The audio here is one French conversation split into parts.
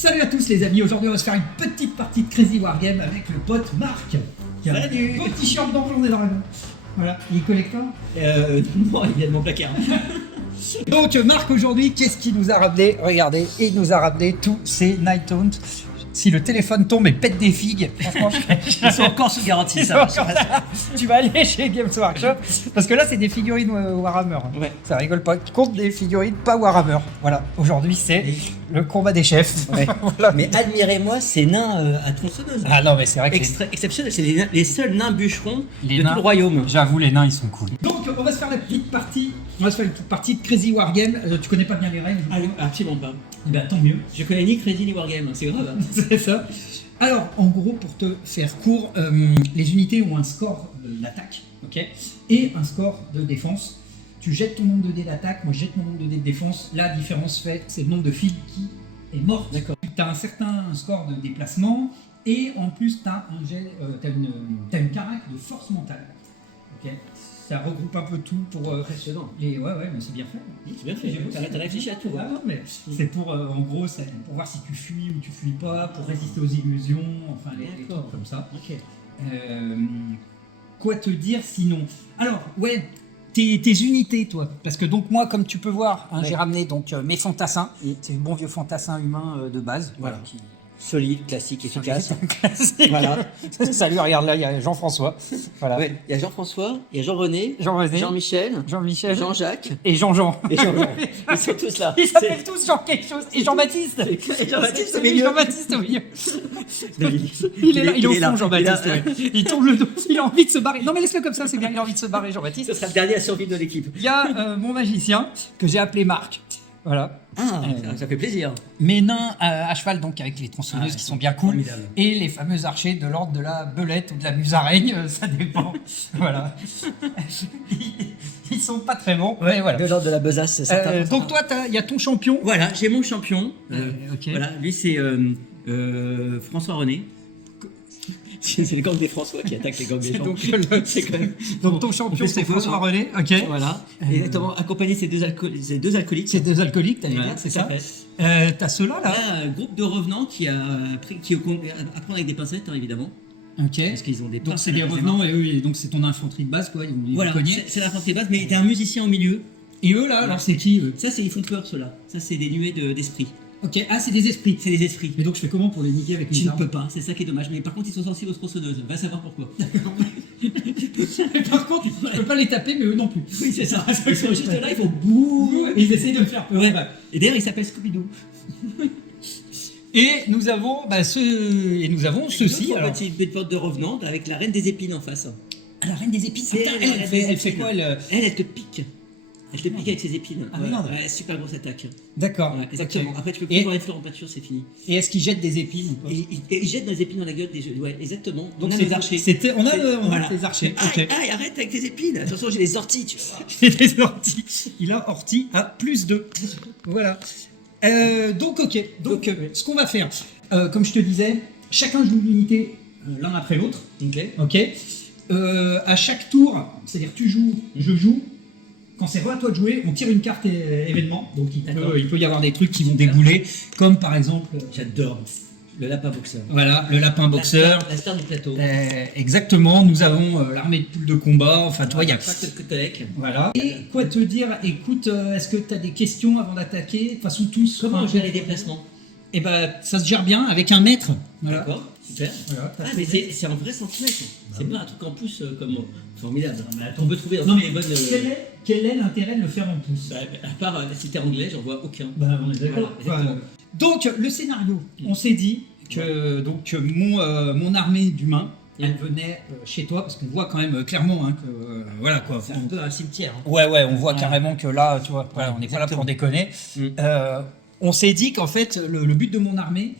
Salut à tous les amis, aujourd'hui on va se faire une petite partie de Crazy Wargame avec le pote Marc. Qui a Salut. un petit shirt d'enjeu énormément. Voilà, il est collector. Non, il vient de mon placard. Donc Marc aujourd'hui, qu'est-ce qu'il nous a ramené? Regardez, il nous a ramené tous ces Night Haunt. Si le téléphone tombe et pète des figues, franchement, Ils sont encore sous garantie, ça. tu vas aller chez Games Workshop parce que là c'est des figurines Warhammer. Ouais. Ça rigole pas. Contre des figurines pas Warhammer. Voilà. Aujourd'hui c'est le combat des chefs. Ouais. Voilà. Mais admirez-moi ces nains à tronçonneuse. Ah non mais c'est vrai que Exceptionnel, c'est les seuls nains bûcherons Les de nains. tout le royaume. j'avoue les nains ils sont cool. Donc on va se faire la petite partie. On va se faire une petite partie de Crazy Wargame. Tu connais pas bien les règles? Ah, absolument pas. Eh ben, tant mieux. Je connais ni Crazy ni Wargame, c'est grave. C'est ça. Alors, en gros, pour te faire court, les unités ont un score d'attaque, ok, et un score de défense. Tu jettes ton nombre de dés d'attaque, moi je jette mon nombre de dés de défense. La différence fait, c'est le nombre de figues qui est morte. D'accord. Tu as un certain score de déplacement, et en plus, tu as un jet, t'as une carac de force mentale. Ok. Ça regroupe un peu tout pour Impressionnant. les. Ouais, mais c'est bien fait. C'est bien fait, t'as réfléchi à tout. Ah non, mais c'est pour, en gros, c'est pour voir si tu fuis ou tu fuis pas, pour résister aux illusions, enfin les D'accord. trucs comme ça. Ok. Quoi te dire sinon? Alors, ouais, tes unités, toi. Parce que donc moi, comme tu peux voir, hein, Ouais. j'ai ramené donc mes fantassins. Mm. C'est le bon vieux fantassin humain de base. Voilà. Qui... Solide, classique, efficace. Classique. Voilà. Salut, regarde là, il y a Jean-François. Voilà. Ouais, il y a Jean-François, il y a Jean-René, Jean-René, Jean-Michel, Jean-Michel Jean-Jacques et Jean-Jean. et Jean-Jean. Ils sont tous là. Ils s'appellent tous Jean quelque chose. Et Jean-Baptiste. Et Jean-Baptiste au Oui, milieu. Jean-Baptiste au milieu. Il Il est là, il est au fond, là. Jean-Baptiste. Il est là. ouais. Il tourne le dos, il a envie de se barrer. Non, mais laisse-le comme ça, c'est bien, il a envie de se barrer, Jean-Baptiste. Ce sera le dernier à survivre de l'équipe. Il y a mon magicien que j'ai appelé Marc. Voilà. Ah, ça fait plaisir. Mes nains à cheval, donc avec les tronçonneuses qui sont bien cool. formidables. Et les fameux archers de l'ordre de la belette ou de la musaraigne, ça dépend. Voilà. Ils sont pas très bons. Ouais, voilà. De l'ordre de la besace, c'est certain. Donc toi, il y a ton champion. Voilà, j'ai mon champion. Ok. Voilà, lui c'est François René. C'est le gang des François qui attaque les gangs des gens. Donc, C'est quand même. donc ton On champion, fait ce c'est qu'on peut, François hein. René. Ok. Voilà. Et notamment accompagné de ces deux alcooliques. C'est deux alcooliques, t'allais Voilà, dire, c'est tout à ça? fait. T'as ceux-là, là? Là, un groupe de revenants qui apprend avec des pincettes, hein, évidemment. Ok. Parce qu'ils ont des Donc pinces c'est des à les revenants et eux, et donc c'est ton infanterie de base, quoi. Ils vont Voilà, cogner. c'est l'infanterie de base, mais t'as un musicien au milieu. Et eux, là, alors c'est qui, eux? Ça, ils font peur, ceux-là. Ça, c'est des nuées d'esprit. Ok, ah, c'est des esprits. C'est des esprits. Et donc je fais comment pour les niquer avec Tu mes ne armes? peux pas, c'est ça qui est dommage. Mais par contre, ils sont sensibles aux tronçonneuses. Va savoir pourquoi. Par contre, je peux pas les taper, mais eux non plus. Oui, c'est ça. Ils sont juste là, ils font bouh. Et ils essayent de me faire peur. Ouais. Et d'ailleurs, il s'appelle Scooby-Doo. Et nous avons, ceux-ci. Une Alors. petite porte de revenante avec la reine des épines en face. Ah, la reine des épines. C'est Putain, la reine des elle fait épines. quoi Elle te pique. Elle te pique avec ses épines. Ah, Ouais, merde. ouais, super grosse attaque. D'accord. Ouais, exactement. ok. Après, tu peux plus Et- voir les fleurs en pâture, c'est fini. Et est-ce qu'ils jettent des épines ou pas? Et il jette nos épines dans la gueule des jeux. Ouais, exactement. Donc on a c'est nos archers. On a Voilà. des archers. Aïe, Ok. aïe, arrête avec tes épines. Attention, j'ai les orties, tu vois. J'ai des orties. Il a ortie à plus 2. Voilà. Donc, ok. Donc, ce qu'on va faire, comme je te disais, chacun joue une unité l'un après l'autre. Ok. Ok. À chaque tour, c'est-à-dire tu joues, je joue. Quand c'est à toi de jouer, on tire une carte événement. Donc il peut y avoir des trucs qui vont débouler, comme par exemple, J'adore. Le lapin boxeur. voilà, le lapin boxeur. La star du plateau. Exactement. Nous avons l'armée de poules de combat. Enfin, toi, il y a. Cotec. Voilà. Et quoi te dire? Écoute, est-ce que tu as des questions avant d'attaquer? De toute façon, tous. Comment on gère les déplacements? Et ben, ça se gère bien avec un maître. Voilà. D'accord, super. Voilà. Ah, mais c'est un vrai centimètre. C'est pas un truc en plus comme formidable. mais attends. On peut trouver dans Non, toutes mais les bonnes. quel est l'intérêt de le faire en pouce? Bah, à part si t'es anglais, j'en vois aucun. Bah, on est d'accord. Voilà, exactement. Donc, le scénario, on s'est dit que mon armée d'humains, elle venait chez toi, parce qu'on voit quand même clairement hein, que voilà quoi. C'est un peu un cimetière. Hein. Ouais, on voit Ouais. carrément que là, tu vois, voilà, on n'est pas là pour déconner. Mm. On s'est dit qu'en fait, le but de mon armée,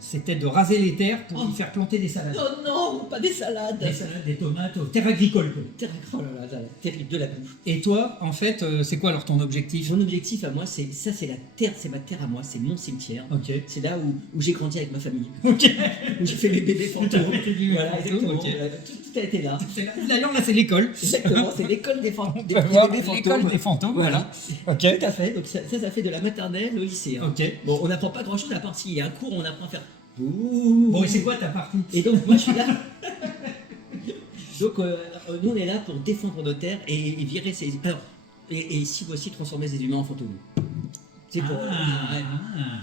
c'était de raser les terres pour Oh. y faire planter des salades. Oh non, pas des salades. Des salades, des tomates, terre agricole. Quoi. Oh là là, terrible de la bouffe. Et toi, en fait, c'est quoi alors ton objectif? Mon objectif à moi, c'est la terre, c'est ma terre à moi, c'est mon cimetière. Ok. C'est là où j'ai grandi avec ma famille, Ok. où j'ai fait mes bébés fantômes. Voilà, Voilà, exactement. ok. Tout a été là. D'ailleurs, là, c'est l'école. Exactement, c'est l'école des, des peut voir bébés l'école fantômes. des fantômes, voilà. Ok. Tout à fait. Donc ça fait de la maternelle au lycée. Hein. Ok. Bon, on n'apprend pas grand-chose à part s'il y a un cours, on apprend à faire. Ouh. Bon, et c'est quoi ta partie? Et donc moi je suis là. Donc nous on est là pour défendre nos terres et virer ces. Alors, et si aussi transformer ces humains en fantômes. C'est pour. Ouais.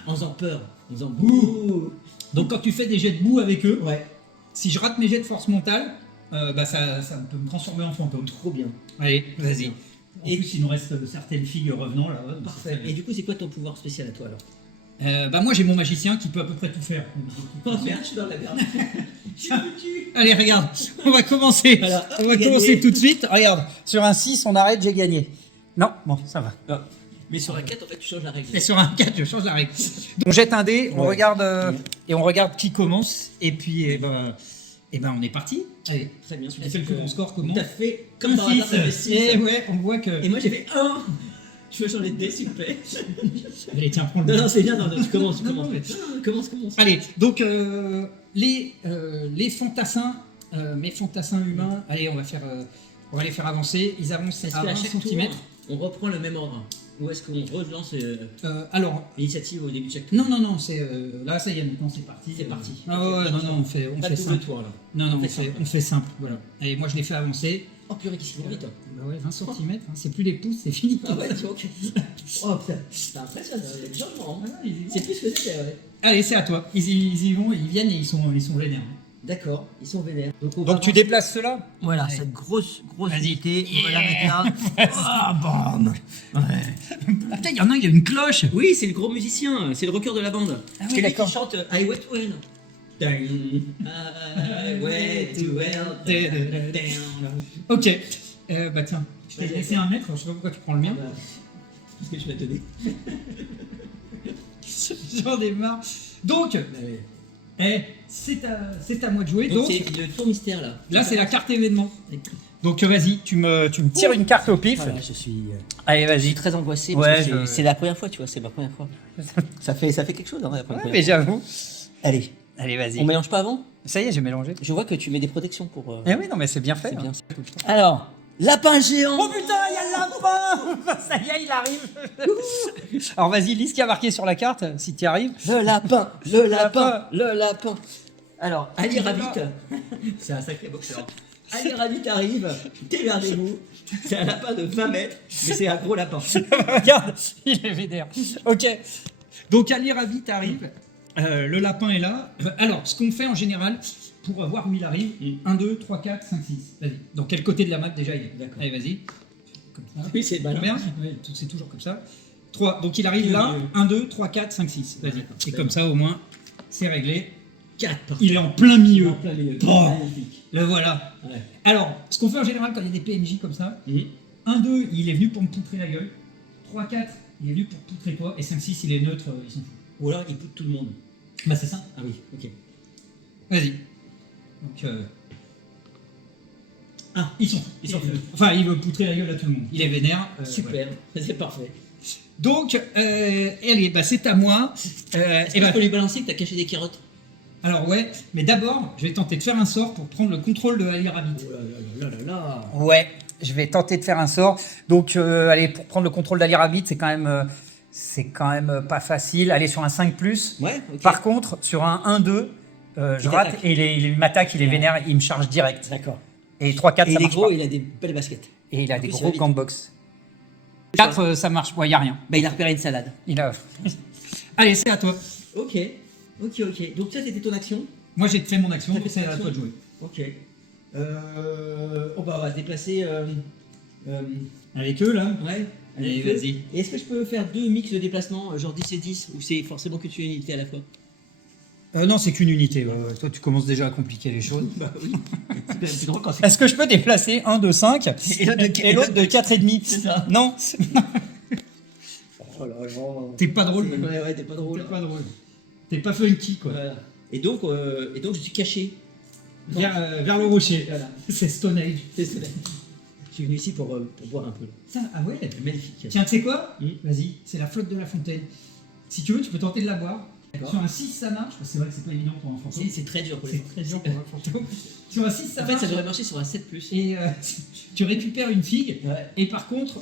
En faisant peur. En faisant bouh. Donc, quand tu fais des jets de boue avec eux, Ouais. si je rate mes jets de force mentale, bah ça peut me transformer en fantôme. Trop bien. Allez, vas-y. En Et- plus, il nous reste certaines figues revenant là. donc Parfait. c'est Et du coup c'est quoi ton pouvoir spécial à toi alors? bah moi j'ai mon magicien qui peut à peu près tout faire. Oh merde, je suis dans la merde. Je suis foutu. Allez, regarde, on va commencer. Voilà, On va gagné. commencer tout de suite. Regarde, sur un 6, on arrête, j'ai gagné. Non, bon, ça va. Mais sur la 4 en fait tu changes la règle. Et sur un 4, je change la règle. On jette un dé, on Ouais. regarde et on regarde qui commence. Et puis, on est parti. Allez, Très bien. tu fais le plus bon score, comment? T'as fait comme par hasard, t'as fait 6. Et ouais, on voit que. Et moi j'ai fait 1. Je veux changer de dé s'il vous plaît. Allez, tiens, prends le Non, non, c'est bien, non, tu commences, Non, non, mais- Commence. Allez, donc les fantassins, mes fantassins humains, allez, on va les faire avancer. Ils avancent Est-ce à qu'à 20 chaque cm. tour, on reprend le même ordre? Ou est-ce qu'on relance Alors, l'initiative au début de chaque tour? non, c'est là, ça y est, maintenant c'est parti. C'est parti. Ah ouais, non, on fait Pas de double simple. tour là. Non, on fait on fait simple, voilà. Allez, moi je les fais avancer. Oh purée, qu'est-ce qu'il va vite. Bah ouais, 20 cm, c'est plus les pouces, c'est fini. Ah ouais, tu vois. Oh putain, c'est impressionnant, il y a du changement. Hein. C'est plus ce que c'était, ouais. Allez, c'est à toi. Ils y vont, ils viennent et ils sont vénères. D'accord, ils sont vénères. On va Donc tu avancer. déplaces ceux-là. Voilà, Allez. cette grosse Vas-y. unité, on va la mettre là. Ah, bam. Putain, il y en a, il y a une cloche. Oui, c'est le gros musicien, c'est le rocker de la bande. Ah oui, d'accord. Qui chante Highway to Hell. Highway to Hell. Ok. Bah tiens, je t'ai Vas-y, laissé un mètre, je sais pas pourquoi tu prends le mien. Parce que je vais te donner. J'en ai marre. Donc, c'est à moi de jouer. Donc Donc, c'est le tour mystère là. là, c'est la carte événement. Donc, vas-y, tu me tires une carte au pif. Voilà, je suis Allez, vas-y. très angoissé Ouais, parce que je- c'est la première fois, tu vois, c'est ma première fois. Ça fait quelque chose, hein, la première Ouais, fois. mais j'avoue. Allez, Allez, vas-y. on mélange pas avant? Ça y est, j'ai mélangé. Je vois que tu mets des protections pour. Eh oui, non, mais c'est bien fait. C'est hein. bien. Alors, lapin géant. Oh putain, il y a le lapin. Ça y est, il arrive. Alors, vas-y, lis ce qui a marqué sur la carte, si tu y arrives. Le lapin, le lapin, le lapin. Alors, Ali Rabbit, c'est un sacré boxeur. Ali Rabbit arrive, démerdez-vous. C'est un lapin de 20 mètres, mais c'est un gros lapin. Regarde, il est vénère. Ok. Donc Ali Rabbit arrive. Le lapin est là. Alors, ce qu'on fait en général, pour voir où il arrive, 1, 2, 3, 4, 5, 6. Vas-y. Dans quel côté de la map déjà il est? D'accord. Allez, vas-y. Comme ça. Oui, c'est malin. Combien Ouais, c'est toujours comme ça. 3. Donc il arrive là. 1, 2, 3, 4, 5, 6. Vas-y. D'accord. Et comme ça, au moins, c'est réglé. 4 par Il est en plein milieu. en plein milieu. Oh. Magnifique. Le voilà. Ouais. Alors, ce qu'on fait en général quand il y a des PNJ comme ça, 1, 2, il est venu pour me poutrer la gueule. 3, 4, il est venu pour poutrer toi. Et 5, 6, il est neutre, il s'en fout. Ou alors il poutre tout le monde. Bah, c'est ça. Ah oui, ok. Vas-y. Donc, ah, ils sont. Enfin, il veut poutrer la gueule à tout le monde. Il est vénère. Super, voilà. c'est parfait. Donc, allez, bah, c'est à moi. Est-ce Et que bah, je peux lui balancer que t'as caché des carottes? alors, ouais, mais d'abord, je vais tenter de faire un sort pour prendre le contrôle de Ali Rabbit. Oh là là là là. Ouais, je vais tenter de faire un sort. Donc, allez, pour prendre le contrôle d'Ali Rabbit, c'est quand même pas facile. Aller sur un 5+. Ouais, ok. Par contre, sur un 1-2, je Il rate t'attaque. et il m'attaque, il est vénère, il me charge direct. D'accord. Et 3-4, Et ça il est marche gros, pas. il a des belles baskets. Et il a En des plus, il gros va vite. gants de boxe. 4, ça marche pas, il n'y a rien. Bah, il a repéré une salade. Il a... Allez, c'est à toi. Ok. Donc ça, c'était ton action. Moi, j'ai fait mon action, T'as fait c'est ton à action. toi de jouer. Ok. On va se déplacer. Avec eux, là. Ouais. Allez, avec eux. vas-y. Et est-ce que je peux faire 2 mix de déplacement, genre 10 et 10, ou c'est forcément que tu as une unité à la fois? Non, c'est qu'une unité. Ouais. Toi, tu commences déjà à compliquer les choses. Bah oui. C'est quand même plus drôle quand c'est. Est-ce que je peux déplacer un de 5 Et l'autre de- et l'autre de 4,5? C'est ça. Non, Oh là là. t'es pas drôle. Ouais, t'es pas drôle. T'es pas drôle. T'es pas funky, quoi. Voilà. Et donc je suis caché. Vers le rocher. Voilà. C'est Stone Age. C'est ça. Je suis venu ici pour boire un peu. Ça, ah ouais. C'est magnifique. Tiens, tu sais quoi? Mm. Vas-y, c'est la flotte de la fontaine. Si tu veux, tu peux tenter de la boire. D'accord. Sur un 6, ça marche. C'est vrai que c'est pas évident pour un fantôme. C'est très dur pour les C'est très dur pour un fantôme. Sur un 6, ça En fait, marche. ça devrait marcher sur un 7+. Et tu récupères une figue. Ouais. Et par contre,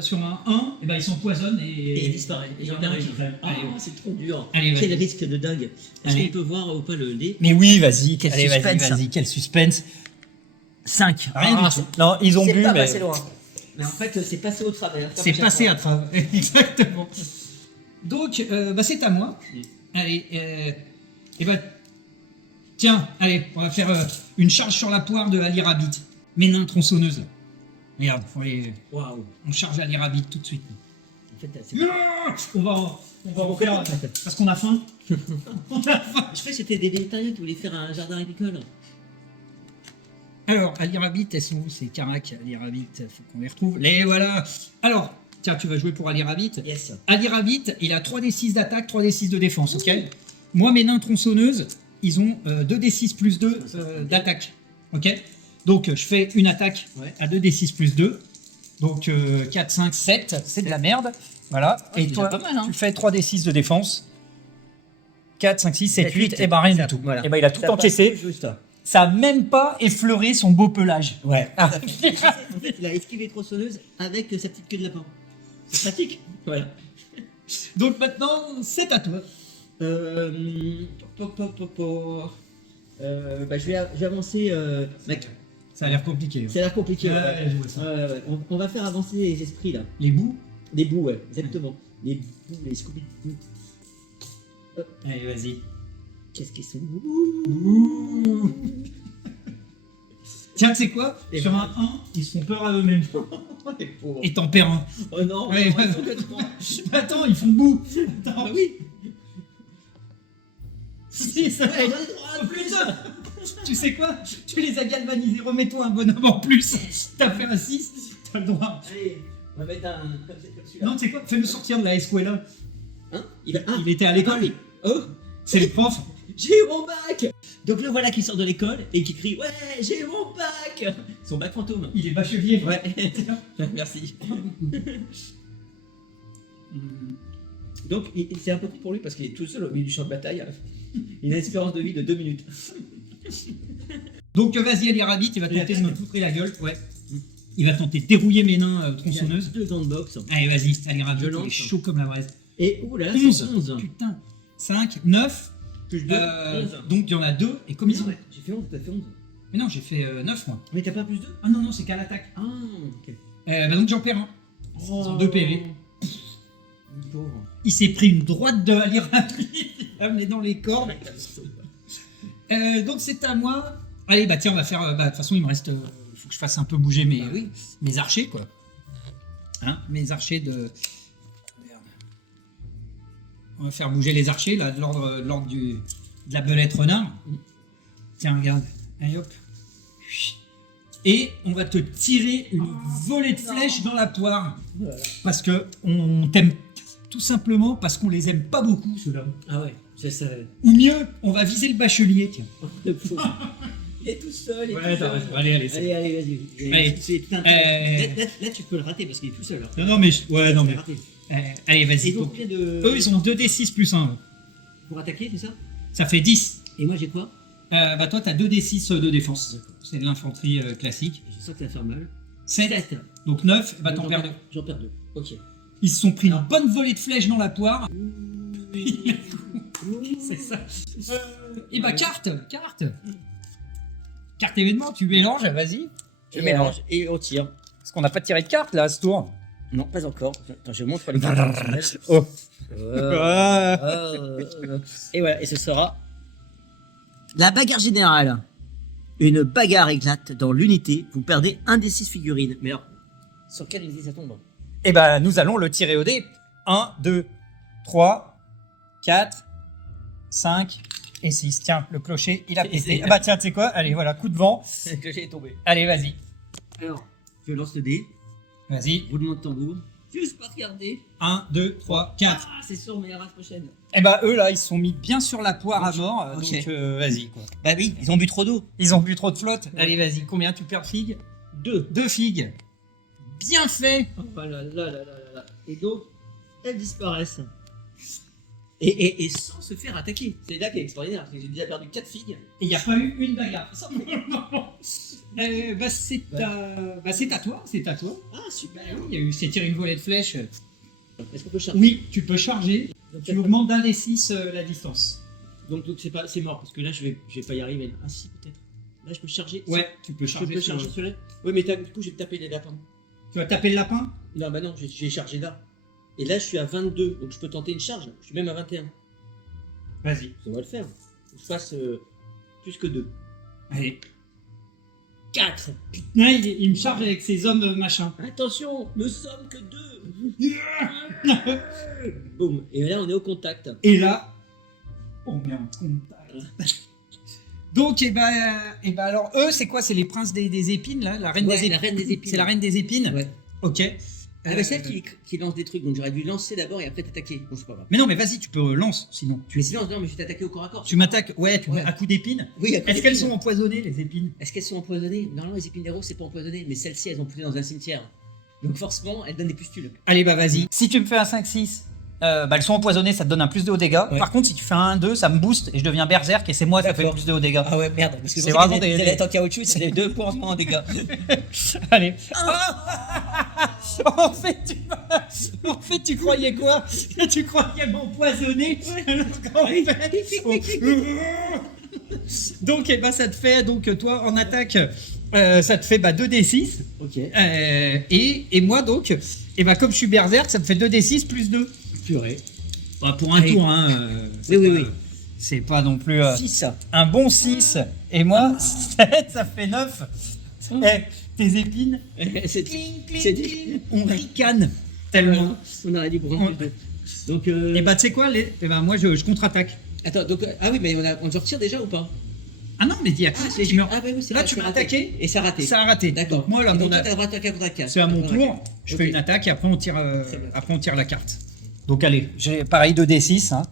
sur un 1, eh ben, ils s'empoisonnent Et il et. disparaît. Et il y j'en en a un perds qui une. crève. Ah, Allez, c'est trop dur. Allez, Quel vas-y. risque de dingue. Est-ce Allez. qu'on peut voir ou pas le dé? Mais oui, vas-y. Quel Allez, vas-y, suspense. vas-y. Quel suspense. 5. Rien du tout. Non, ils ont C'est bu, pas mais. passé loin. Mais en fait, c'est passé au travers. C'est passé à travers. Exactement. Donc, bah, c'est à moi. Mm. Allez, et bah, tiens, allez, on va faire une charge sur la poire de Ali Rabbit. Mes nains tronçonneuses. Regarde, Waouh. on charge Ali Rabbit tout de suite. En fait, c'est... On va en faire parce qu'on a faim. On a faim. Je crois que c'était des végétariens qui voulaient faire un jardin agricole. Alors, Ali Rabbit, elles sont où ces caracs Ali Rabbit, faut qu'on les retrouve. Les voilà. Alors, tiens, tu vas jouer pour Ali Rabbit. Yes. Ali Rabbit, il a 3d6 d'attaque, 3d6 de défense, ok? Moi, mes nains tronçonneuses, ils ont 2d6 plus 2 d'attaque, ok? Donc, je fais une attaque Ouais. à 2d6 plus 2. Donc, 4, 5, 7, c'est de la merde. Voilà. Ah, Et c'est toi, déjà pas mal, hein. tu fais 3d6 de défense. 4, 5, 6, 7, 8, 8, et bah rien du tout. voilà. Et bah il a tout Ça encaissé. passe juste. Ça a même pas effleuré son beau pelage. Ouais. Ah. En fait, il a esquivé tronçonneuse avec sa petite queue de lapin. C'est pratique. Voilà. Donc maintenant, c'est à toi. Bah, je vais avancer. Mec, Ça a l'air compliqué. ça a l'air compliqué. Ouais, je vois ça. Ouais. On va faire avancer les esprits là. Les bouts. Les bouts, ouais, exactement. Les bouts, les Scooby-Doo. Allez, vas-y. Qu'est-ce qu'ils sont? Tiens, tu sais quoi? Et Sur un 1, ils se font peur à eux-mêmes. Les pauvres. Et t'en perds un. Oh non, Ouais, non, ouais. ils sont que trois. Attends, ils font bout. Attends. Ah oui. Si, ça Ouais, j'en ai droit à un plus. Tu sais quoi? Tu les as galvanisés. Remets-toi un bonhomme en plus. T'as fait un 6, t'as le droit. Allez, on va mettre un comme celui-là. Non, tu sais quoi? Fais-le sortir de la escuela. Hein? Il va. Il était à l'école. Oh, C'est le prof. j'ai eu mon bac. Donc le voilà qui sort de l'école et qui crie ouais, j'ai eu mon bac. Son bac fantôme. Il est bachelier. Ouais. Merci. Donc c'est un peu cool pour lui parce qu'il est tout seul au milieu du champ de bataille. Il a une espérance de vie de 2 minutes. Donc vas-y, Ali Rabbit, il va tenter de me poutrer la gueule. Ouais. Il va tenter de dérouiller mes nains tronçonneuses. 2 gants de boxe. Allez, vas-y, Ali Rabbit, Je il est lance. chaud comme la braise. Et ouh là, 11. 11. Putain. 5, 9. Plus 2. Donc il y en a 2. Et comme ils ont. J'ai fait 11, t'as fait 11. Mais non, j'ai fait 9 moi. Mais t'as pas plus 2? Ah non, non, c'est qu'à l'attaque. Ah, ok. Bah donc j'en perds un. Ils ont 2 PV. Pauvre. Il s'est pris une droite de Ali Rabbit. Il a amené dans les cordes. Donc c'est à moi. Allez, bah tiens, on va faire. Bah, de toute façon, il me reste. Faut que je fasse un peu bouger mes, mes archers, quoi. Hein, mes archers de. Merde. On va faire bouger les archers, là, de l'ordre de la belette renard. Tiens, regarde. Allez, hop. Et on va te tirer une volée de flèches dans la poire. Voilà. Parce que on t'aime. Tout simplement parce qu'on les aime pas beaucoup, ceux-là. Ah ouais, c'est ça. Ou mieux, on va viser le bachelier, tiens. Le pauvre. Il est tout seul. Il est tout seul. Allez, Allez, vas-y. Allez. Putain, Euh. là, tu peux le rater parce qu'il est tout seul. Non, non, mais. Ouais, non, Tu peux mais. le rater. Allez, vas-y. Et donc, Donc, combien de. eux, ils ont 2d6 plus 1. Pour attaquer, c'est ça? Ça fait 10. Et moi, j'ai quoi? Bah, toi, t'as 2d6 de défense. D'accord. C'est de l'infanterie classique. Je sens que ça va faire mal. 7. Donc 9, bah, t'en perds 2. J'en perds 2. Ok. Ils se sont pris une bonne volée de flèches dans la poire. C'est ça. Et bah, carte. Carte événement, tu mélanges, vas-y. Je mélange et on tire. Parce qu'on n'a pas tiré de carte là, à ce tour. Non, pas encore. Attends, je montre les cartes. Oh. Et voilà, et ce sera la bagarre générale. Une bagarre éclate dans l'unité. Vous perdez un des 6 figurines. Mais alors, sur quelle unité ça tombe? Et bah, nous allons le tirer au dé. 1, 2, 3, 4, 5 et 6. Tiens, le clocher, il a pété. Ah bah tiens, tu sais quoi? Allez, voilà, coup de vent. Le clocher est tombé. Allez, vas-y. Alors, je lance le dé. Vas-y. Roulement de tambour. Juste pas regarder. 1, 2, 3, 4. Ah, c'est sûr, mais la race prochaine. Et bah eux là, ils se sont mis bien sur la poire à mort. Ok. Donc vas-y quoi. Bah oui, ils ont bu trop d'eau. Ils ont bu trop de flotte. Allez, vas-y. Combien tu perds de figues? 2. 2 figues. Bien fait. Oh là là là là là là. Et donc, elles disparaissent. Et sans se faire attaquer. C'est là qui est extraordinaire, parce que j'ai déjà perdu 4 figues. Et il n'y a pas eu une bagarre. C'est à toi, c'est à toi. Ah, super. Il y a eu, c'est tiré une volée de flèche. Est-ce qu'on peut charger? Oui, tu peux charger. Donc, Tu augmentes d'un des 6 la distance. donc c'est mort, parce que là, je vais pas y arriver. Ah si, peut-être. Là, je peux charger. Ouais, tu peux Je charger. peux charger celui-là. Oui, mais du coup, j'ai tapé les lapins. Tu vas taper le lapin? Non, bah non, j'ai chargé là. Et là, je suis à 22, donc je peux tenter une charge. Je suis même à 21. Vas-y. Ça va le faire. Faut que je fasse plus que 2. Allez. 4. Non, il me charge avec ses hommes machin. Attention, ne sommes que 2. Boum. Et là, on est au contact. Et là, on met en contact. Donc, alors, eux, c'est quoi? C'est les princes des épines, là? La reine Ouais, des épines. la reine des épines. C'est la reine des épines? Ouais. Ok. Ah, bah, c'est elle qui lance des trucs, donc j'aurais dû lancer d'abord et après t'attaquer. Bon, c'est pas grave. Mais non, mais vas-y, tu peux lance, sinon. Mais sinon, non, mais je vais t'attaquer au corps à corps. Tu m'attaques, ouais, Ouais. à coups d'épines. Oui, Est-ce qu'elles sont empoisonnées, les épines? Est-ce qu'elles sont empoisonnées? Normalement, les épines des roses, c'est pas empoisonné, mais celles-ci, elles ont poussé dans un cimetière. Donc forcément, elles donnent des pustules. Allez, bah vas-y. Si tu me fais un 5-6, elles sont empoisonnées, ça te donne un plus de haut dégâts. Ouais. Par contre, si tu fais un 1-2, ça me booste et je deviens berserk et c'est moi, ça fait D'accord. plus de haut dégâts. Ah ouais, merde, parce que C'est vraiment des- Vous allez être en caoutchouc, c'est les 2 points en dégâts. Allez. en fait, tu croyais quoi? Tu croyais m'empoisonner alors qu'en fait... Donc, ça te fait, donc toi, en attaque, ça te fait 2d6. Ok. Et moi, donc, comme je suis berserk, ça me fait 2d6 plus 2. Purée. Pour un Allez. tour, hein. Oui. C'est pas non plus... 6. un bon 6. Et moi, 7, ça fait 9. Tes épines, C'est dit. on ricane tellement. On aurait dit pour un plus 2. Donc, Et tu sais quoi, moi je contre-attaque. attends, donc, ah oui, mais on se retire déjà ou pas? Ah non, mais dis, Ah, c'est tu meurs. Ah, bah oui, c'est Là, vrai, tu c'est m'as raté. attaqué. Et ça a raté. Ça a raté. D'accord. Donc, moi, là, Et donc, mon toi, a- t'as le droit d'attaquer à contre-attaque. c'est à mon D'accord. tour. Je fais Ok. une attaque et après on tire, Très bien. après on tire la carte. Donc allez, j'ai pareil 2d6. Hein.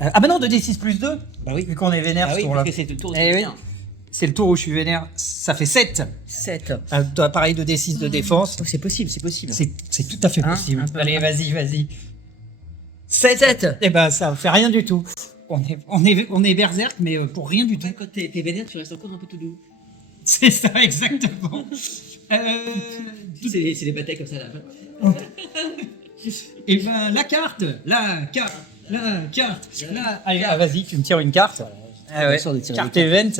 Ah bah non, 2d6 plus 2. Bah oui. Vu qu'on est vénère Ah ce oui, tour-là. parce que c'est le tour de Eh oui. C'est le tour où je suis vénère. Ça fait 7. 7. Toi, pareil 2d6 de défense. Oh, c'est possible, c'est possible. C'est tout à fait Hein, possible. un peu. Allez, vas-y. 7. Eh ben, ça fait rien du tout. On est berserk, mais pour rien du tout. Quand t'es vénère, tu restes encore un peu tout doux. C'est ça, exactement. C'est les batailles comme ça là. Et ben, la carte. Allez, vas-y, tu me tires une carte. Ah ouais. Bien sûr de tirer Carte des event.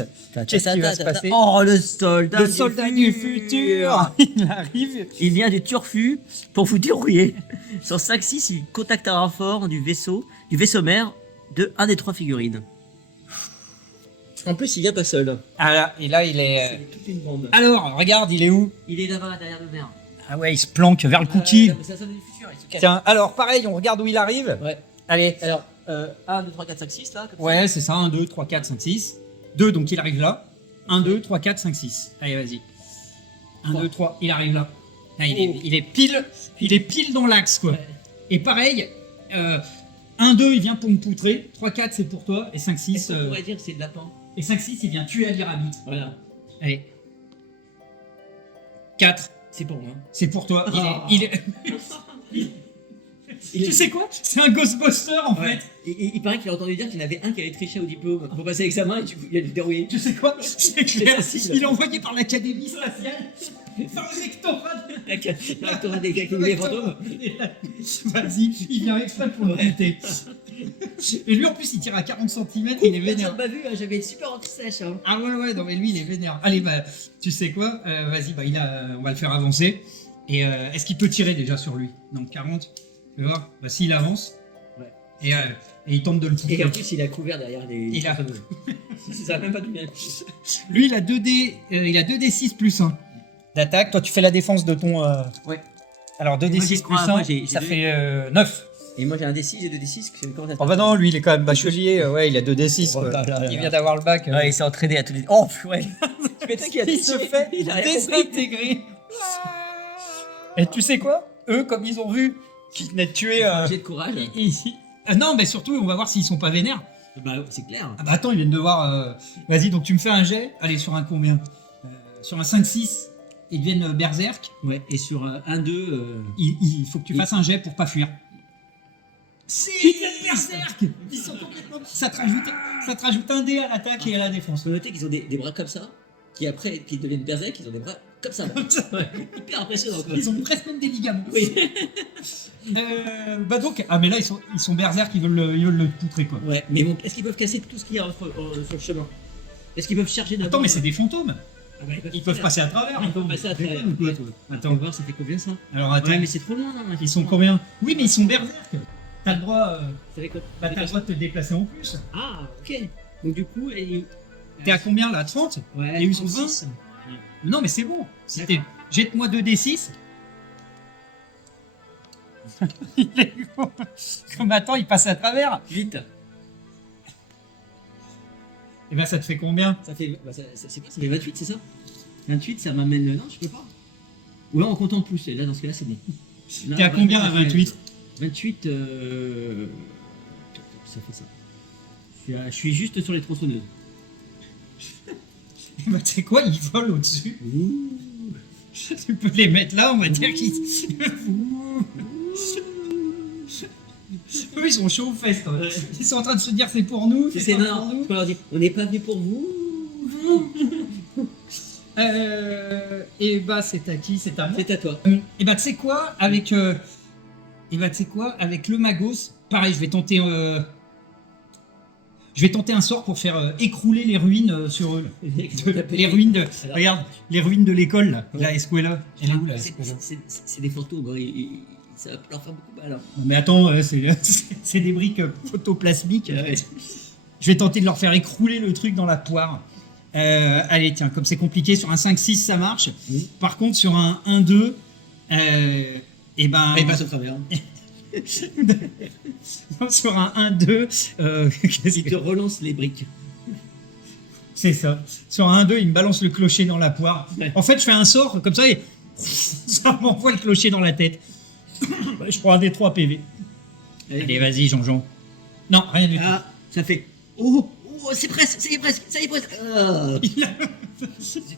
Qu'est-ce qui va se passer? Oh, le soldat, Le soldat du futur. Il arrive. Il vient du Turfu pour vous dérouiller. Sur 5-6, il contacte un renfort du vaisseau mère de un des 3 figurines. En plus, il vient pas seul. Ah là, et là, il est. C'est toute une bande. Alors, regarde, il est où? Il est là-bas, derrière le verre. Ah ouais, il se planque vers le cookie. C'est un soldat du futur, il se cache. Tiens, alors pareil, on regarde où il arrive. Ouais. Allez. Alors, 1, 2, 3, 4, 5, 6 là. Comme ça. Ouais, c'est ça, 1, 2, 3, 4, 5, 6. 2, donc il arrive là. 1, 2, 3, 4, 5, 6. Allez, vas-y. 1, 2, 3, il arrive là. Ah, il est pile dans l'axe, quoi. Ouais. Et pareil, 1, 2, il vient pour me poutrer. 3, 4, c'est pour toi. Et 5, 6, Est-ce qu'on pourrait dire que c'est de lapin? et 5, 6, il vient tuer Ali Rabbit. Voilà. Allez. 4, C'est pour moi. c'est pour toi. Ah. Tu sais quoi? C'est un Ghostbuster, en fait. Il paraît qu'il a entendu dire qu'il y en avait un qui avait triché au diplôme pour passer l'examen et il a dû dérouiller. Tu sais quoi? C'est clair. facile. Il est envoyé par l'Académie spatiale. Dans le rectorat. L'acteur des fantômes. Vas-y, il vient exprès pour le buter. Et lui, en plus, il tire à 40 cm, il est vénère. Personne m'a vu, hein, j'avais une super anti-sèche. Hein. Ah ouais, non, mais lui, il est vénère. Allez, tu sais quoi? Vas-y, on va le faire avancer. Et est-ce qu'il peut tirer déjà sur lui? Donc 40. Tu vas voir? S'il avance. Ouais. Et il tente de le toucher. Et en plus, il a couvert derrière les. Il a- Ça a même pas du bien. Lui, il a 2d6 plus 1 d'attaque. Toi, tu fais la défense de ton. Ouais. Alors, Moi, 2d6 j'y plus crois, 1, moi, j'ai ça deux. fait 9. Et moi, j'ai un D6 et 2 D6. Comment ça se Oh bah non, lui, il est quand même bachelier. Ouais, il a 2d6. Oh quoi. là là là. Il vient d'avoir le bac. Ouais, il s'est entraîné à tous les. Oh, ouais. Tu m'étonnes qu'il a Il se fait il a rien compris. désintégrer. Et tu sais quoi? eux, comme ils ont vu qu'ils venaient de tuer... Un jet de courage. Ah non, mais surtout, on va voir s'ils sont pas vénères. Bah, c'est clair. Ah bah attends, ils viennent de voir... Vas-y, donc tu me fais un jet. Allez, sur un combien sur un 5-6, ils deviennent berserk. Ouais, et sur 1-2... Il faut que tu fasses un jet pour pas fuir. Ils deviennent berserk. Ils sont complètement... Ça te rajoute un dé à l'attaque et à la défense. Faut noter qu'ils ont des bras comme ça, qui après, qui deviennent berserk, ils ont des bras comme ça. Ouais, hyper impressionnant. Quoi. Ils ont presque même des ligaments. Oui. Bah donc, ah mais là ils sont berserk, ils veulent le poutrer quoi. Ouais, mais bon, est-ce qu'ils peuvent casser tout ce qu'il y a sur le chemin? Est-ce qu'ils peuvent charger d'abord? Attends, mais c'est des fantômes. Ah bah, Ils peuvent passer à travers. Ils peuvent passer à travers. Déconne ou quoi, toi On va Attends, voir, ça fait combien ça? alors attends, Ouais, mais c'est trop loin, non? ils sont combien? Oui, mais ils sont berserk. T'as le droit, Ça fait quoi? t'as le droit de te déplacer en plus. Ah, ok. Donc du coup, T'es à combien là? 30? ouais, Et ils sont 36. Non, mais c'est bon. Si D'accord. jette-moi 2d6. Il est con. Comme attends, il passe à travers. Vite. Et ben ça te fait combien? Ça fait, c'est quoi? Ça fait 28, c'est ça? 28, ça m'amène. Non, je peux pas. Ou là, en comptant le pouce. Et là, dans ce cas-là, c'est bien. Là, T'es à combien à 28? 28, ça fait ça. Je suis juste sur les tronçonneuses. Bah tu sais quoi, ils volent au-dessus. Tu peux les mettre là, on va dire qu'ils... Eux, ils sont chauds aux fesses. Quoi. Ils sont en train de se dire c'est pour nous. C'est pas non, pour nous. on leur dit, on n'est pas venu pour vous. Et bah c'est à qui? C'est à moi. C'est à toi. Et bah tu sais quoi, avec avec le Magos, pareil, je vais tenter un sort pour faire écrouler les ruines sur eux. Les ruines de, Alors- regarde, les ruines de l'école là, Ouais. la escuela. Elle est où la C'est- escuela? c'est des fantômes, hein, ça va leur faire beaucoup mal. Hein. Non, mais attends, c'est des briques photoplasmiques. Je vais tenter de leur faire écrouler le truc dans la poire. Allez, tiens, comme c'est compliqué, sur un 5-6, ça marche. Oui. Par contre, sur un 1-2, et ben... Il passe au travers. sur un 1-2, qu'est-ce Il que- te relance les briques. c'est ça. Sur un 1-2, il me balance le clocher dans la poire. Ouais. En fait, je fais un sort comme ça et ça m'envoie le clocher dans la tête. Je prends un des 3 PV. Allez, vas-y, Jean-Jean. Non, rien du tout. Ah, ça fait. Oh, c'est presque, ça y est presque, ça y est presque. Ah.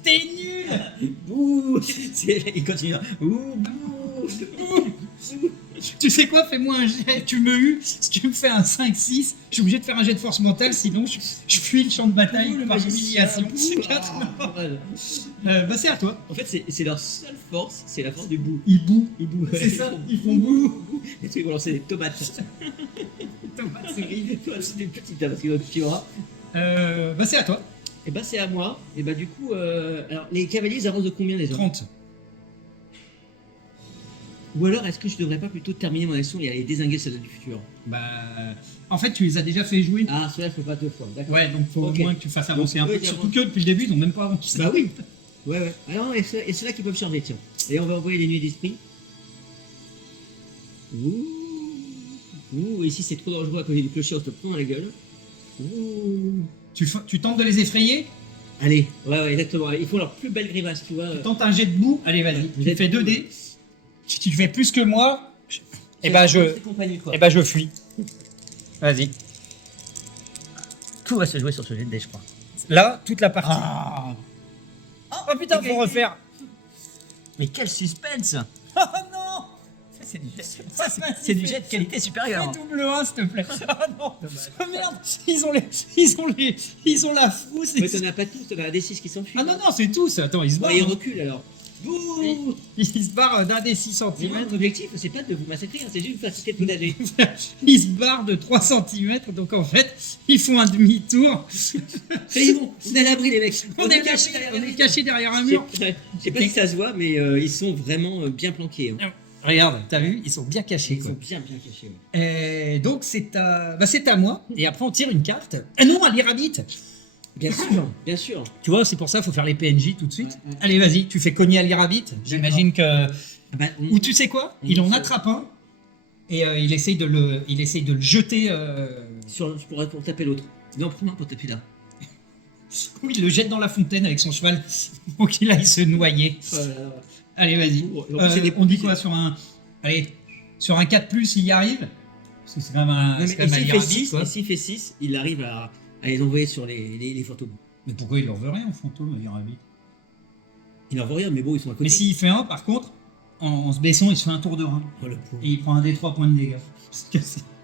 T'es nul. Bouh. Il continue. Ouh, bouh. Tu sais quoi, fais-moi un jet, tu me hues, si tu me fais un 5-6, je suis obligé de faire un jet de force mentale, sinon je fuis le champ de bataille par humiliation. Ah, voilà. Bah c'est à toi. En fait, c'est leur seule force, c'est la force du bout. Ils bouent. Ils bouent. C'est ça, ils font bouh. Et tu vont lancer des tomates. C'est ridicule. C'est des petites, hein, parce que tu auras. Bah c'est à toi. Et bah, c'est à moi. Et bah, du coup, alors, les cavaliers, ils avancent de combien déjà? 30. Ou alors, est-ce que je devrais pas plutôt terminer mon action et aller dézinguer celle du futur? Bah en fait tu les as déjà fait jouer. Ah, cela, je peux pas deux fois. D'accord. Ouais, donc faut Ok. au moins que tu fasses avancer un Donc, peu. eux, ils Surtout avancent. que depuis le début, ils n'ont même pas avancé. Bah oui. Ouais, ouais. Alors, et ceux-là qui peuvent changer, tiens. Et on va envoyer les nuées d'esprit. Ouh. Ouh, ici c'est trop dangereux à cause du clocher, on se prend dans la gueule. Ouh. Tu tentes de les effrayer. Allez, ouais, exactement. Ils font leur plus belle grimace, tu vois. Tu tentes un jet de boue. Allez, vas-y. Jet Tu fais de 2 boue. dés. Si tu fais plus que moi, et C'est bah c'est compagnie, quoi. je fuis. Vas-y. Tout va se jouer sur ce jet de dés, je crois. Là, toute la partie. Oh putain, faut refaire. Mais quel suspense! Oh non. C'est du jet de qualité supérieure. Fais double 1, s'il te plaît. Ah non. Oh merde. Ils ont la frousse. Mais t'en as pas tous, t'en as des 6 qui s'enfuient. Ah non, non, c'est tous. Attends, ils se barrent. Bon, ils reculent alors. Bouh! Ils se barrent d'un des 6 Mais moi, cm. mon objectif, c'est pas de vous massacrer, hein, c'est juste de faciliter le ménager. Ils se barrent de 3 cm. Donc en fait, ils font un demi-tour. C'est bon, on est à l'abri, les mecs. On est caché derrière un mur. Je sais pas si ça se voit, mais ils sont vraiment bien planqués. Hein. Regarde, t'as vu, ils sont bien cachés. Ils Quoi. sont bien cachés. Ouais. Donc c'est à moi. Et après on tire une carte. Ah non, elle y rabite. Bien sûr, bien sûr. Tu vois, c'est pour ça qu'il faut faire les PNJ tout de suite. Ouais, ouais. Allez, vas-y, tu fais cogner Ali Rabbit. J'imagine que. Ah bah, Ou tu sais quoi, il en attrape un et il essaye de le jeter. pour taper l'autre. Non, prends-moi pour taper là. Ou il le jette dans la fontaine avec son cheval pour qu'il aille se noyer. Allez, vas-y. En plus, c'est des On dit quoi sur un Allez, sur un 4+, il y arrive. Parce que c'est quand même un, Non, mais c'est quand même un s'il fait lire à vite, 6, quoi. et s'il fait 6, il arrive à les envoyer sur les fantômes. Mais pourquoi il leur veut rien, fantôme, à lire à vite? Il n'en voit rien, mais bon, ils sont à côté. Mais s'il fait un, par contre, en se baissant, il se fait un tour de rein. Oh, le pauvre. Et il prend un des 3 points de dégâts.